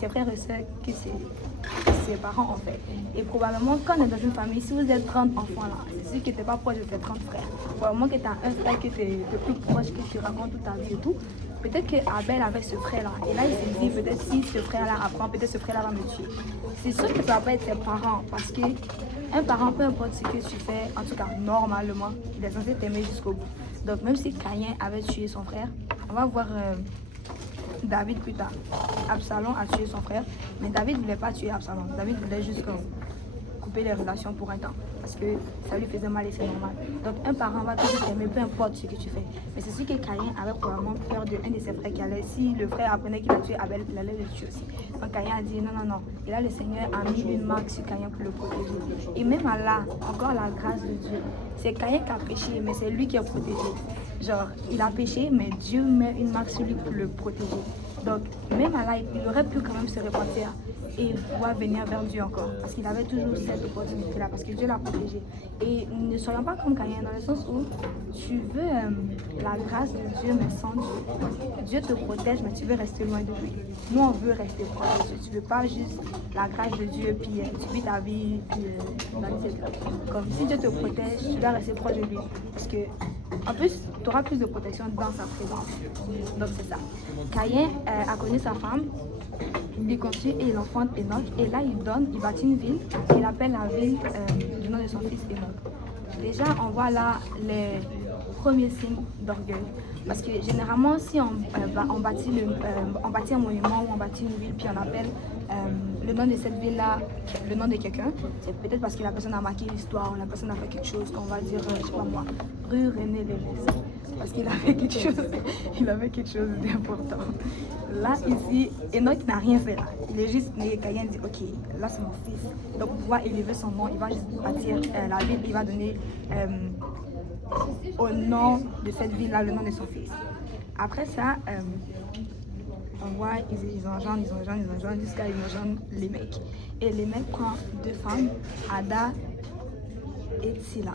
ses frères et sœurs que ses parents ont fait. Et probablement, quand on est dans une famille, si vous êtes 30 enfants là, c'est sûr que tu n'es pas proche de tes 30 frères. Probablement que tu as un frère que tu es le plus proche, que tu racontes toute ta vie et tout. Peut-être qu'Abel avait ce frère-là. Et là, il s'est dit, peut-être si ce frère-là apprend, peut-être ce frère-là va me tuer. C'est sûr que ça va pas être ses parents. Parce qu'un parent, peu importe ce que tu fais, en tout cas, normalement, il est censé t'aimer jusqu'au bout. Donc, même si Caïn avait tué son frère, on va voir David plus tard. Absalom a tué son frère, mais David ne voulait pas tuer Absalom. David voulait juste couper les relations pour un temps, parce que ça lui faisait mal et c'est normal. Donc un parent va toujours t'aimer, peu importe ce que tu fais. Mais c'est sûr que Caïn avait probablement peur d'un de ses frères qui allait, si le frère apprenait qu'il a tué Abel, il allait le tuer aussi. Donc Caïn a dit non. Et là le Seigneur a mis une marque sur Caïn pour le protéger. Et même là, encore la grâce de Dieu. C'est Caïn qui a péché, mais c'est lui qui est protégé. Genre, il a péché, mais Dieu met une marque sur lui pour le protéger. Donc, même à là, il aurait pu quand même se repentir et pouvoir venir vers Dieu encore. Parce qu'il avait toujours cette opportunité-là, parce que Dieu l'a protégé. Et ne soyons pas comme Caïn, dans le sens où tu veux la grâce de Dieu, mais sans Dieu. Dieu te protège, mais tu veux rester loin de lui. Nous, on veut rester proche de Dieu. Tu veux pas juste la grâce de Dieu, puis tu vis ta vie, puis that's it. Comme si Dieu te protège, tu dois rester proche de lui. Parce que, en plus, tu auras plus de protection dans sa présence. Donc, c'est ça. Caïn a connu sa femme, il lui conçut et il enfante Enoch. Et là, il bâtit une ville. Il appelle la ville du nom de son fils Enoch. Déjà, on voit là les premiers signes d'orgueil. Parce que généralement, si on bâtit un monument ou on bâtit une ville, puis on appelle le nom de cette ville-là le nom de quelqu'un, c'est peut-être parce que la personne a marqué l'histoire, la personne a fait quelque chose, qu'on va dire, je sais pas moi, rue René Lévesque. Parce qu'il avait quelque chose d'important. Là, ici, Enoch n'a rien fait là. Il est juste né, Caïn dit, ok, là c'est mon fils. Donc, pour pouvoir élever son nom, il va juste bâtir la ville, il va donner au nom de cette ville-là le nom de son fils. Après ça, on voit, ils engendrent jusqu'à ils engendrent les mecs. Et les mecs prennent deux femmes, Ada et Tsila.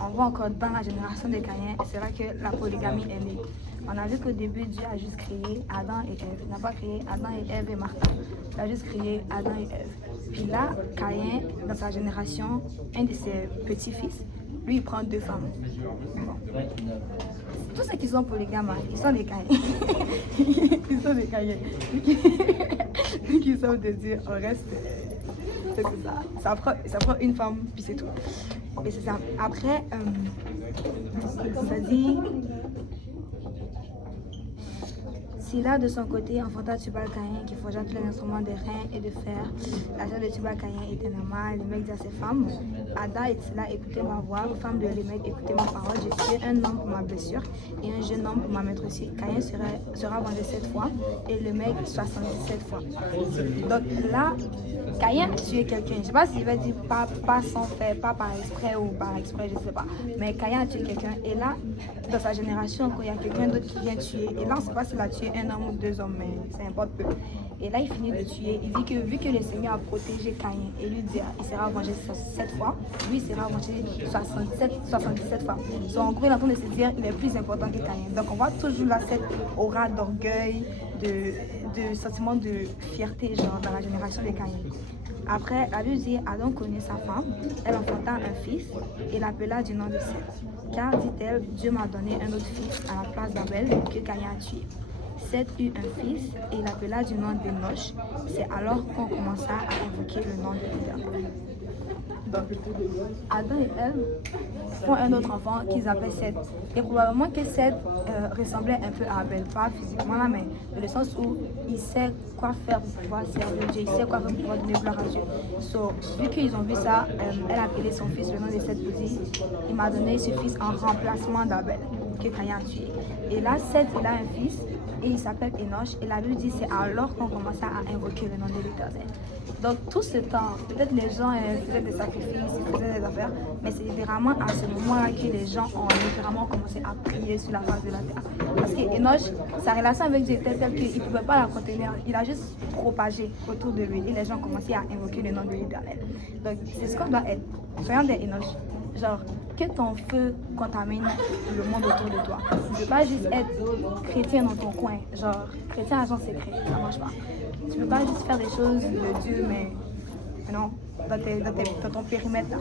On voit encore dans la génération des Caïns, c'est vrai que la polygamie est née. On a vu qu'au début, Dieu a juste créé Adam et Ève. Il n'a pas créé Adam et Ève et Martha. Il a juste créé Adam et Ève. Puis là, Caïn, dans sa génération, un de ses petits-fils, lui, il prend deux femmes. Bon. Tous ceux qui sont polygames, ils sont des Caïns. Ils sont des Caïns. Qui sont de Dieu, on reste. C'est ça. Ça prend une femme, puis c'est tout. Et c'est ça. Après, ça dit. Sila, de son côté, enfanta Tubal-Caïn, qui forgea tous les instruments de rein et de fer. La sœur de Tubal-Caïn était Nama. Lémec dit à ses femmes, Ada et Sila, écoutez ma voix. Aux femmes de Lémec, écoutez ma parole. Je suis un homme pour ma blessure et un jeune homme pour ma maîtrise. Caïn sera vengé 7 fois et Lémec 77 fois. Donc là, Caïn a tué quelqu'un. Je ne sais pas s'il va dire pas sans faire, pas par exprès ou par exprès, je ne sais pas. Mais Caïn a tué quelqu'un. Et là, dans sa génération, quand il y a quelqu'un d'autre qui vient tuer, et là, on ne sait pas s'il a tué un homme ou deux hommes, mais ça importe peu. Et là, il finit de tuer. Il dit que vu que le Seigneur a protégé Caïn et lui dit il sera vengé 7 fois, lui il sera vengé 77 fois. Donc en gros, il est en train de se dire il est plus important que Caïn. Donc on voit toujours là cette aura d'orgueil, de sentiment de fierté genre dans la génération des Caïn. Après, la Bible dit Adam connut sa femme, elle enfanta un fils et l'appela du nom de Seth. Car, dit-elle, Dieu m'a donné un autre fils à la place d'Abel que Caïn a tué. Seth eut un fils et il l'appela du nom d'Enoch. C'est alors qu'on commença à invoquer le nom de l'Éternel. Donc, Adam et Ève font un autre enfant qu'ils appellent Seth. Et probablement que Seth ressemblait un peu à Abel, pas physiquement là, mais dans le sens où il sait quoi faire pour pouvoir servir Dieu, il sait quoi faire pour pouvoir donner gloire à Dieu. So, vu qu'ils ont vu ça, elle a appelé son fils le nom de Seth pour dire il m'a donné ce fils en remplacement d'Abel, que Caïn a tué. Et là, Seth, il a un fils et il s'appelle Enoch. Et la Bible dit c'est alors qu'on commença à invoquer le nom de l'Éternel. Donc tout ce temps, peut-être les gens faisaient des sacrifices, ils faisaient des affaires, mais c'est littéralement à ce moment-là que les gens ont littéralement commencé à prier sur la face de la terre. Parce qu'Enoch, sa relation avec Dieu était telle qu'il ne pouvait pas la contenir, il a juste propagé autour de lui et les gens commençaient à invoquer le nom de l'Éternel. Donc c'est ce qu'on doit être. Soyons des Enoch. Genre, que ton feu contamine le monde autour de toi. Tu ne peux pas juste être chrétien dans ton coin, genre chrétien agent secret, ça ne marche pas. Tu ne peux pas juste faire des choses de Dieu, mais non, dans ton périmètre là.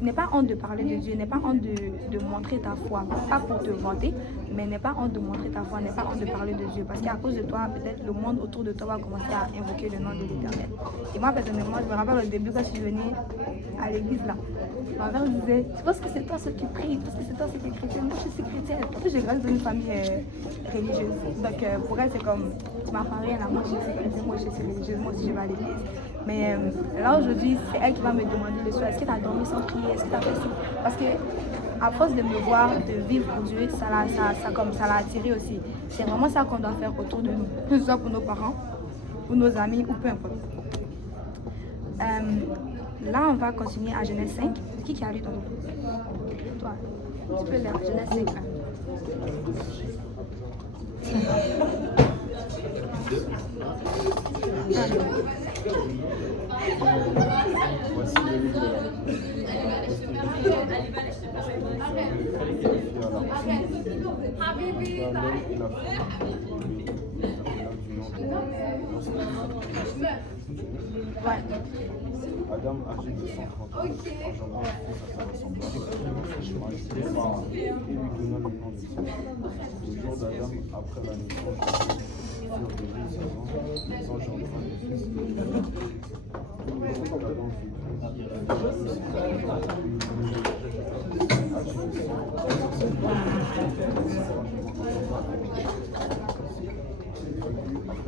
N'aie pas honte de parler de Dieu, n'aie pas honte de montrer ta foi, pas pour te vanter, mais n'aie pas honte de montrer ta foi, n'aie pas honte de parler de Dieu, parce qu'à cause de toi, peut-être le monde autour de toi va commencer à invoquer le nom de l'Éternel. Et moi, personnellement, je me rappelle au début quand je suis venue à l'église là, ma mère me disait, tu penses que c'est toi ceux qui prient, tu penses que c'est toi ceux qui est chrétien, moi je suis chrétienne. En plus, j'ai grandi dans une famille religieuse, donc pour elle c'est comme, tu m'apprends rien à moi, je suis chrétienne, moi je suis religieuse, moi aussi je vais à l'église. Mais là aujourd'hui, c'est elle qui va me demander le soir, est-ce que tu as dormi sans prier, est-ce que tu as fait ça? Parce que à force de me voir, de vivre pour Dieu, ça l'a attiré aussi. C'est vraiment ça qu'on doit faire autour de nous, que ce soit pour nos parents, pour nos amis ou peu importe. Là, on va continuer à Genèse 5. Qui a lu ton livre? Toi, tu peux lire Genèse 5. Voici le livre de la Adam, âgé de 130 ans, engendra un fils à sa ressemblance, Ishmaël, et lui donna le nom de son fils. Le jour d'Adam, après la naissance de furent de 1500 ans, ils engendrèrent des fils. Tous les jours qu'Adam après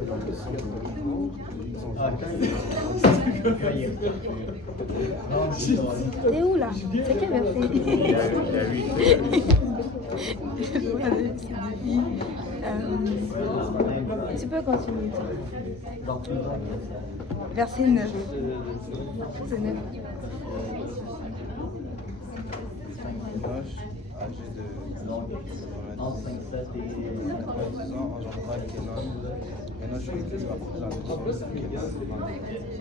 la naissance de T'es où là? C'est quel verset? Tu peux continuer. Verset 9. C'est 9. âgé de 90 ans, engendra Kenan. Kenan vécut après la naissance de Kenan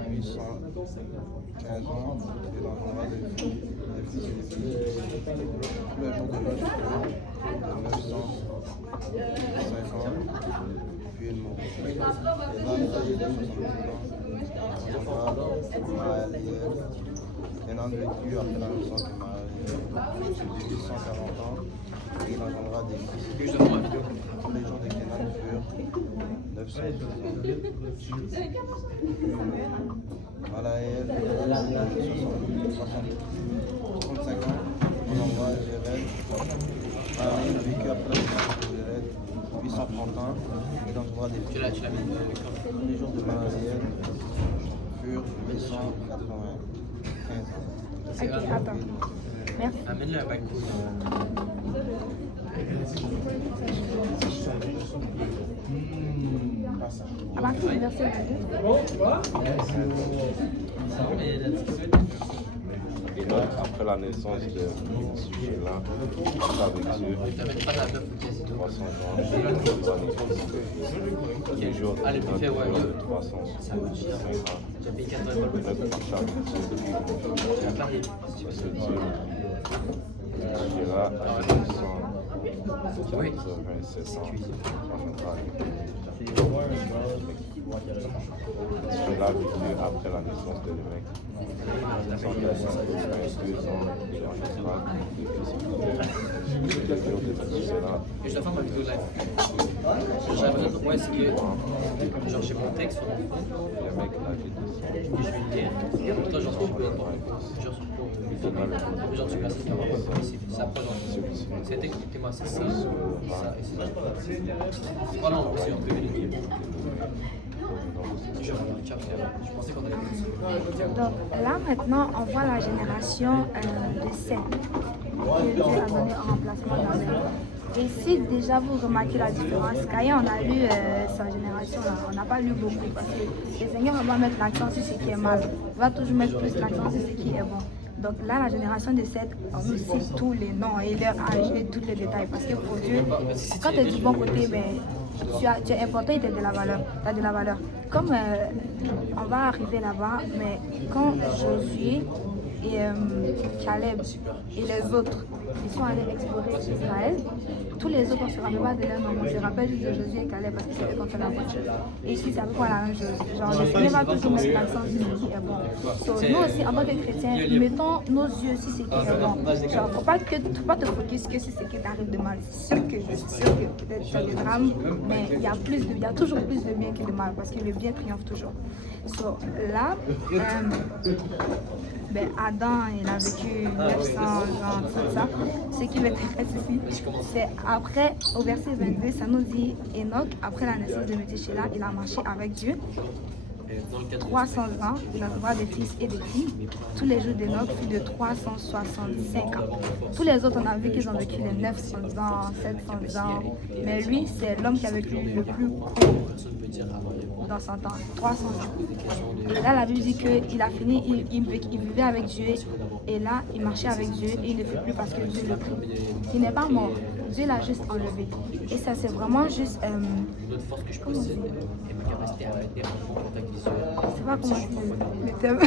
815 ans, et il engendra des fils et des filles. Tous les jours de l'âge de 950, puis il mourut. Kenan, âgé de 70 ans, engendra Mahalaleel. Kenan vécut après la naissance de Mahalaleel 840 ans, et il engendra des fils. Tous les jours de Kenan furent 910 ans. Malaël, 35 ans, engendra Jéred. Malaël vécut après la naissance de Jéred 830 ans, et il engendra des fils. Tous les jours de Malaël furent 895 ans. Ok, attends. Merci. Amène-le à Bakou. Marquez le verset 22. Et donc, après la naissance de Sushila, avec Dieu, 300 ans, les jours de 365 ans, Enoch marcha avec Dieu, parce que Dieu Sushila, âgé de 127 ans, engendra Sushila vécut après la naissance de Lémec, 122 ans, il engendra des fils. Les jours de Sushila, Et je dois faire ma vidéo live. J'avais besoin de moi, est-ce que genre j'ai mon texte sur mon phone Lémec, âgé de 100 et je vais le lire. Toi, genre, je peux pas. Genre, genre, tu vas se faire ici. Ça après, genre, c'est texte qui était moi, c'est ça. Ça et c'est ça. Voilà, on aussi, on peut les lire. Je pensais qu'on allait faire ça. Donc là maintenant, on voit la génération de Seth que Dieu a donné en remplacement d'Abel. Et si déjà vous remarquez la différence, quand on a lu sa génération, là, on n'a pas lu beaucoup parce que le Seigneur va mettre l'accent sur ce qui est mal. Il va toujours mettre plus l'accent sur ce qui est bon. Donc là, la génération de Seth, on nous cite tous les noms et leur âge et tous les détails. Parce que pour Dieu, quand tu es du bon côté, ben, tu es important et tu as de la valeur. T'as de la valeur. Comme on va arriver là-bas, mais quand Josué et Caleb et les autres, ils sont allés explorer Israël, tous les autres, on ne se rappelle pas de leur nom, on se rappelle juste de Josué et Caleb parce que c'est eux qui ont fait la bonne chose. Et ici, c'est à peu près la même chose. Genre, le Seigneur va toujours mettre l'accent sur ce qui est bon. So, nous aussi, en tant que chrétiens, mettons nos yeux sur ce qui est bon. Genre, faut pas te focus que sur ce qui t'arrive de mal. C'est sûr que peut-être tu as des drames, mais il y a toujours plus de bien que de mal parce que le bien triomphe toujours. So, là, ben, Adam, il a vécu 900 ans, tout ça. Ce qui m'intéresse ici, c'est après, au verset 22, ça nous dit Enoch, après la naissance de Métushélah, il a marché avec Dieu 300 ans, il engendra des fils et des filles. Tous les jours d'Enoch furent de 365 ans. Tous les autres, on a vu qu'ils ont vécu les 900 ans, 700 ans. Mais lui, c'est l'homme qui a vécu le plus court dans son temps, 300 ans. Et là, la Bible dit qu'il a fini, il vivait avec Dieu. Et là, il marchait avec Dieu et il ne fait plus parce que Dieu le prit. Il n'est pas mort. Dieu l'a juste enlevé. Et ça, c'est vraiment juste... Une autre force que je possède est ma capacité à mettre des enfants en contact visuel. je sais pas comment c'est le thème.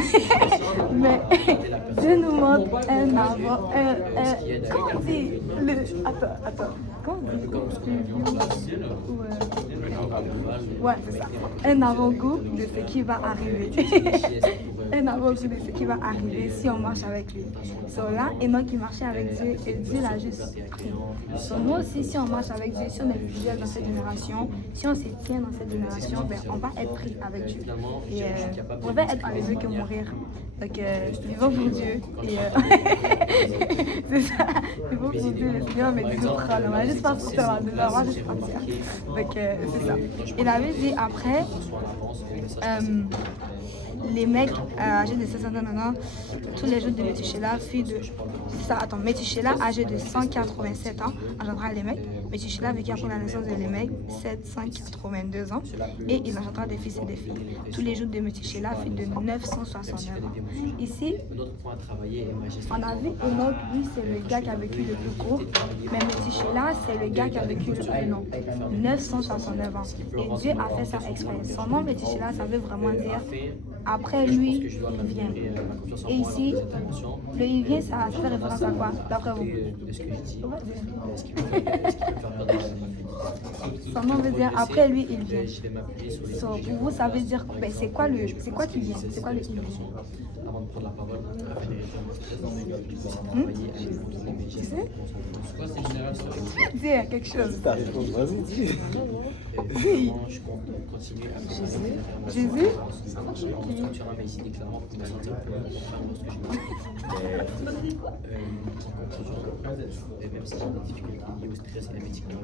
Mais Dieu nous montre un avant... comment on dit Attends. Comment on dit Ouais, c'est ça. Un avant-goût de ce qui va arriver. Un avant-goût de ce qui va arriver si on marche avec lui. So là, Enoch qui marchait avec Dieu et Dieu l'a juste pris. So nous aussi, si on marche avec Dieu, si on est fidèle dans cette génération, si on se tient dans cette génération, ben, on va être pris avec Dieu. Et on va être enlevé que mourir. Donc, vivons pour Dieu. Et c'est ça. Vivons pour Dieu. Le Seigneur m'a dit de prendre. On va juste pas pour ça. On va juste partir. Donc, c'est ça. Il avait dit après, les mecs âgés de 60 ans, tous les jours de Métuchéla, fille de... Métuchéla, âgé de 187 ans, engendra les mecs. Métuchéla vécut après la naissance de Lémec 782 ans et il engendra des fils et des filles. Tous les jours de Métuchéla, fille de 969 ans. Ici, on a vu Enoch, lui, c'est le gars qui a vécu le plus court, mais Métuchéla, c'est le gars qui a vécu le plus long, 969 ans. Et Dieu a fait ça exprès. Son nom Métuchéla, ça veut vraiment dire après lui, il vient. Et ici, le il vient, ça fait référence à quoi, d'après vous? Son nom veut dire après lui, il vient. So, pour vous, ça veut dire ben, c'est quoi qui vient? C'est quoi le il vient? Avant de prendre la parole, Tu sais? Dis quelque chose. Vas-y, dis. Dis. Jésus? Même si j'ai des difficultés liées au stress et à la médicament,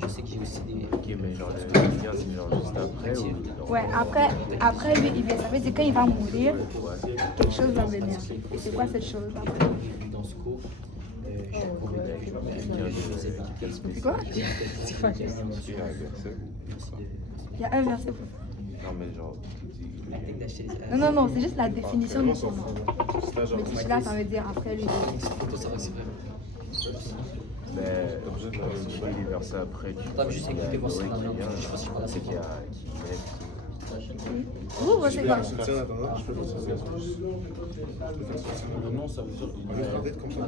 je sais que j'ai aussi des... Ok, mais genre, le lien, c'est genre juste après ou... Ouais, après lui, il vient. Ça veut dire quand il va mourir, quelque chose va venir. Et c'est quoi cette chose après? Dans ce cours, je suis C'est quoi? Il y a un verset pour ça. Non, mais genre, tu dis... Non, c'est juste la définition de son nom. Mais là, ça veut dire après lui. Mais les versets après, T'as juste écouté voir ça dans le nom. Je sais pas si je parle c'est qu'il y a Vous, c'est quoi?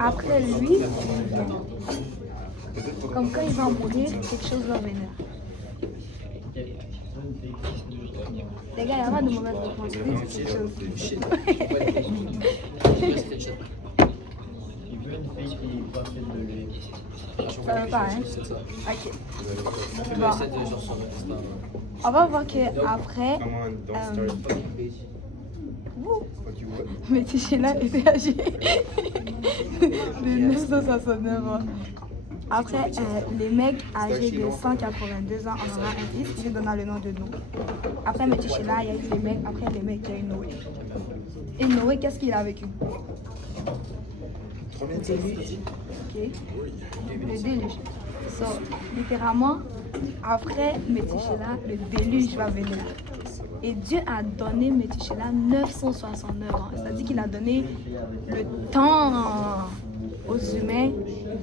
Après lui, il vient. Comme quand il va mourir, quelque chose va venir. Les gars, il n'y a pas de mauvaise réponse. Dites quelque chose. Ça veut pas, hein? Ok. Bon. On va voir qu'après, Métuchéla était âgé de 969 ans. Après, les mecs âgés de 182 ans, on aura un fils, il lui donna le nom de Noé. Après Métuchéla, il y a eu les mecs, après les mecs, il y a eu Noé. Et Noé, qu'est-ce qu'il a vécu? Ok. Le déluge. So, littéralement, après Métuchéla, le déluge va venir. Et Dieu a donné Métuchéla 969 ans. C'est-à-dire qu'il a donné le temps aux humains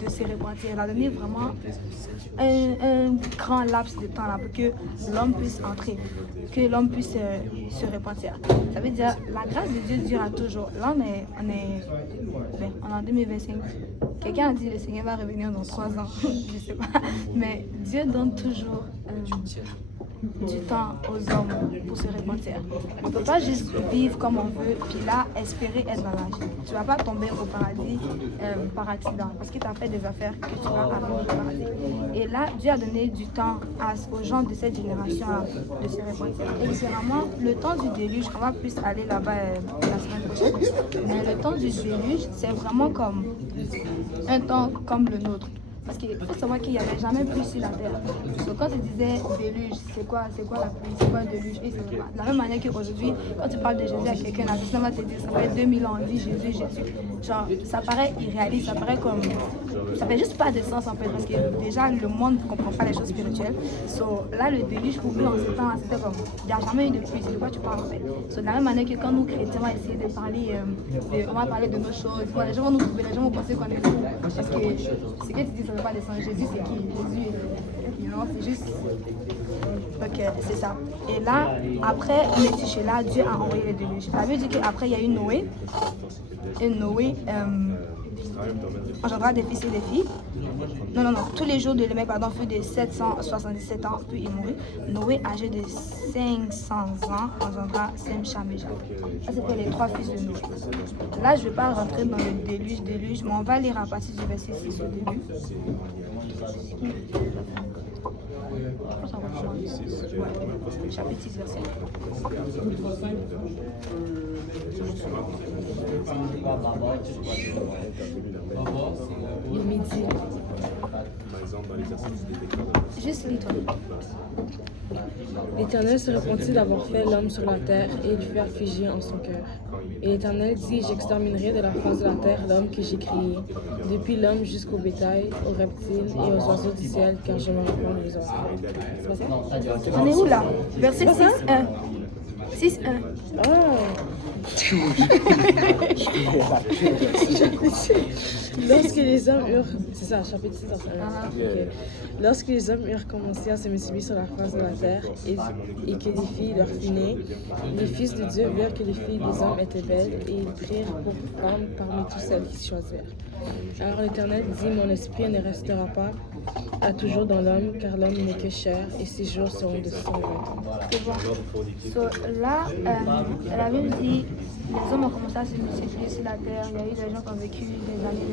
de se repentir. Il a donné vraiment un grand laps de temps là pour que l'homme puisse entrer, que l'homme puisse se repentir. Ça veut dire la grâce de Dieu durera toujours. Là, on est en 2025. Quelqu'un a dit le Seigneur va revenir dans 3 ans. Je sais pas. Mais Dieu donne toujours du temps aux hommes pour se repentir. On ne peut pas juste vivre comme on veut, puis là, espérer être dans l'âge. Tu ne vas pas tomber au paradis par accident, parce que tu as fait des affaires que tu vas arriver au paradis. Et là, Dieu a donné du temps aux gens de cette génération de se repentir. Et littéralement, le temps du déluge, on va plus aller là-bas la semaine prochaine, mais le temps du déluge, c'est vraiment comme un temps comme le nôtre. Parce qu'il faut savoir qu'il n'y avait jamais plus sur la terre. Donc quand tu disais déluge, c'est quoi la pluie, c'est quoi le déluge? Et c'est pas. De la même manière qu'aujourd'hui, quand tu parles de Jésus à quelqu'un, la personne va te dire ça fait 2000 ans, on dit Jésus. Genre, ça paraît irréaliste, ça paraît comme ça fait juste pas de sens en fait, parce que déjà le monde ne comprend pas les choses spirituelles. So, là, le déluge pour eux en ce temps, c'était comme, il n'y a jamais eu de pluie, c'est de quoi tu parles en fait. So, de la même manière que quand nous chrétiens, on va essayer de parler, on va parler de nos choses, bon, les gens vont nous trouver, les gens vont penser qu'on est fous, parce que ce que tu dis, ça ne veut pas descendre. Jésus, c'est qui? Jésus, c'est juste. Donc, c'est ça. Et là, après, on est touché là, Dieu a envoyé le déluge. Ça veut dire qu'après, il y a eu Noé. Et Noé engendra des fils et des filles. Non. Tous les jours de Lémec, fut de 777 ans, puis il mourut. Noé, âgé de 500 ans, engendra Sem, Cham et Japhet. Ça, c'était les 3 fils de Noé. Là, je ne vais pas rentrer dans le déluge, mais on va lire à partir du verset 6 au début. Ouais, chapitre 6, verset 1. Il midi. Par exemple, dans l'exercice des décors. Juste lis-toi. L'Éternel se repentit d'avoir fait l'homme sur la terre et il fut affligé en son cœur. Et l'Éternel dit, j'exterminerai de la face de la terre l'homme que j'ai créé, depuis l'homme jusqu'au bétail, aux reptiles et aux oiseaux du ciel, car je me réponds les oiseaux. On est où là? Verset 6, 1. 6, 1. Lorsque les hommes eurent... C'est ça, chapitre 6, okay. Lorsque les hommes eurent commencé à se multiplier sur la face de la terre et que les filles leur furent nées, les fils de Dieu virent que les filles des hommes étaient belles et ils prirent pour femmes parmi toutes celles qu'ils choisirent. Alors l'Éternel dit, mon esprit ne restera pas à toujours dans l'homme, car l'homme n'est que chair et ses jours seront de 120 ans. C'est bon. So, là, la Bible dit, les hommes ont commencé à se multiplier sur la terre. Il y a eu des gens qui ont vécu des années.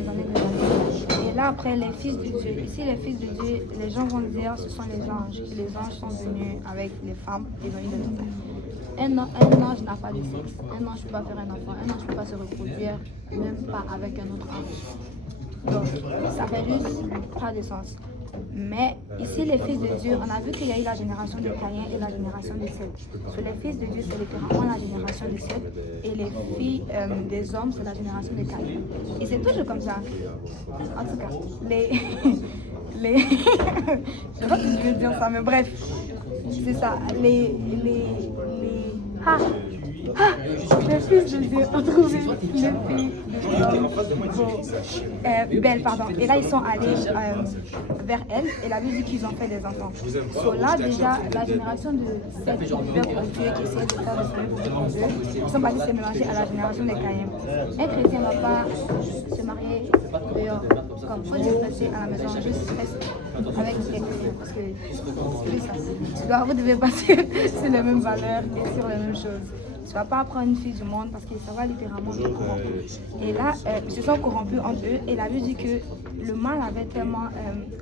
Et là, après, les fils de Dieu. Ici, les fils de Dieu, les gens vont dire, ce sont les anges. Les anges sont venus avec les femmes, ils ont eu des enfants. Un ange n'a pas de sexe. Un ange ne peut pas faire un enfant. Un ange ne peut pas se reproduire, même pas avec un autre ange. Donc, ça fait juste pas de sens. Mais ici, les fils de Dieu, on a vu qu'il y a eu la génération de Caïn et la génération de Seth. So, les fils de Dieu, c'est littéralement la génération de Seth. Et les filles des hommes, c'est la génération de Caïn. Et c'est toujours comme ça. En tout cas, je sais pas si je veux dire ça, mais bref, c'est ça. Les fils de Dieu ont trouvé les filles belles, pardon. Et là, ils sont allés vers elles et la Bible dit qu'ils ont fait des enfants. So, là, déjà, la génération de Seth qui vivait pour Dieu, qui essayait de faire le salut pour Dieu, ils sont partis se mélanger à la génération des Caïn. Un chrétien ne va pas se marier dehors. Comme faut juste rester à la maison, juste rester avec les chrétiens. Parce que c'est ça. Vous devez passer sur les mêmes valeurs et sur les mêmes choses. Tu ne vas pas prendre une fille du monde parce que ça va littéralement te corrompre. Et là, ils se sont corrompus entre eux. Et la Bible dit que le mal avait tellement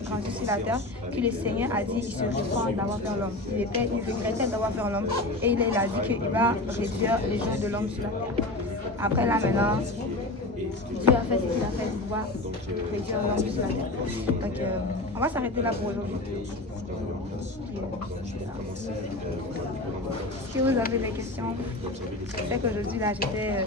grandi sur la terre que le Seigneur a dit qu'il se repent d'avoir fait l'homme. Il regrettait d'avoir fait l'homme. Et il a dit qu'il va réduire les jours de l'homme sur la terre. Après là maintenant, Dieu a fait ce qu'il a fait pour pouvoir réduire l'homme sur la terre. Donc on va s'arrêter là pour aujourd'hui. Si vous avez des questions, je sais qu'aujourd'hui là j'étais...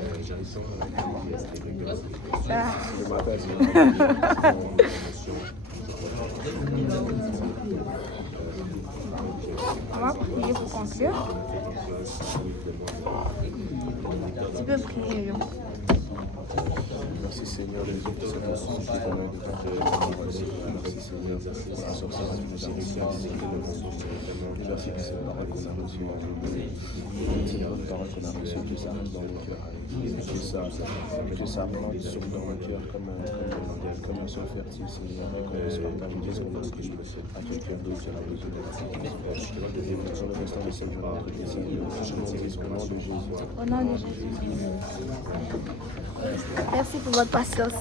On va prier pour conclure. Tu peux prier, Yo. Merci Seigneur, les autres se passent juste en même temps de merci Seigneur, c'est sur ça que nous avons réussi merci que c'est la parole qu'on a reçue, c'est la bonne parole qu'on a reçue, que ça reste dans le cœur, que ça plante sur dans le cœur comme un sol fertile, Seigneur, qu'on se partage de ce qu'on a reçu à quelqu'un d'autre qui a besoin d'être et pour le restant de cette journée, Seigneur, au nom de Jésus. Au nom de Jésus. Merci pour votre patience.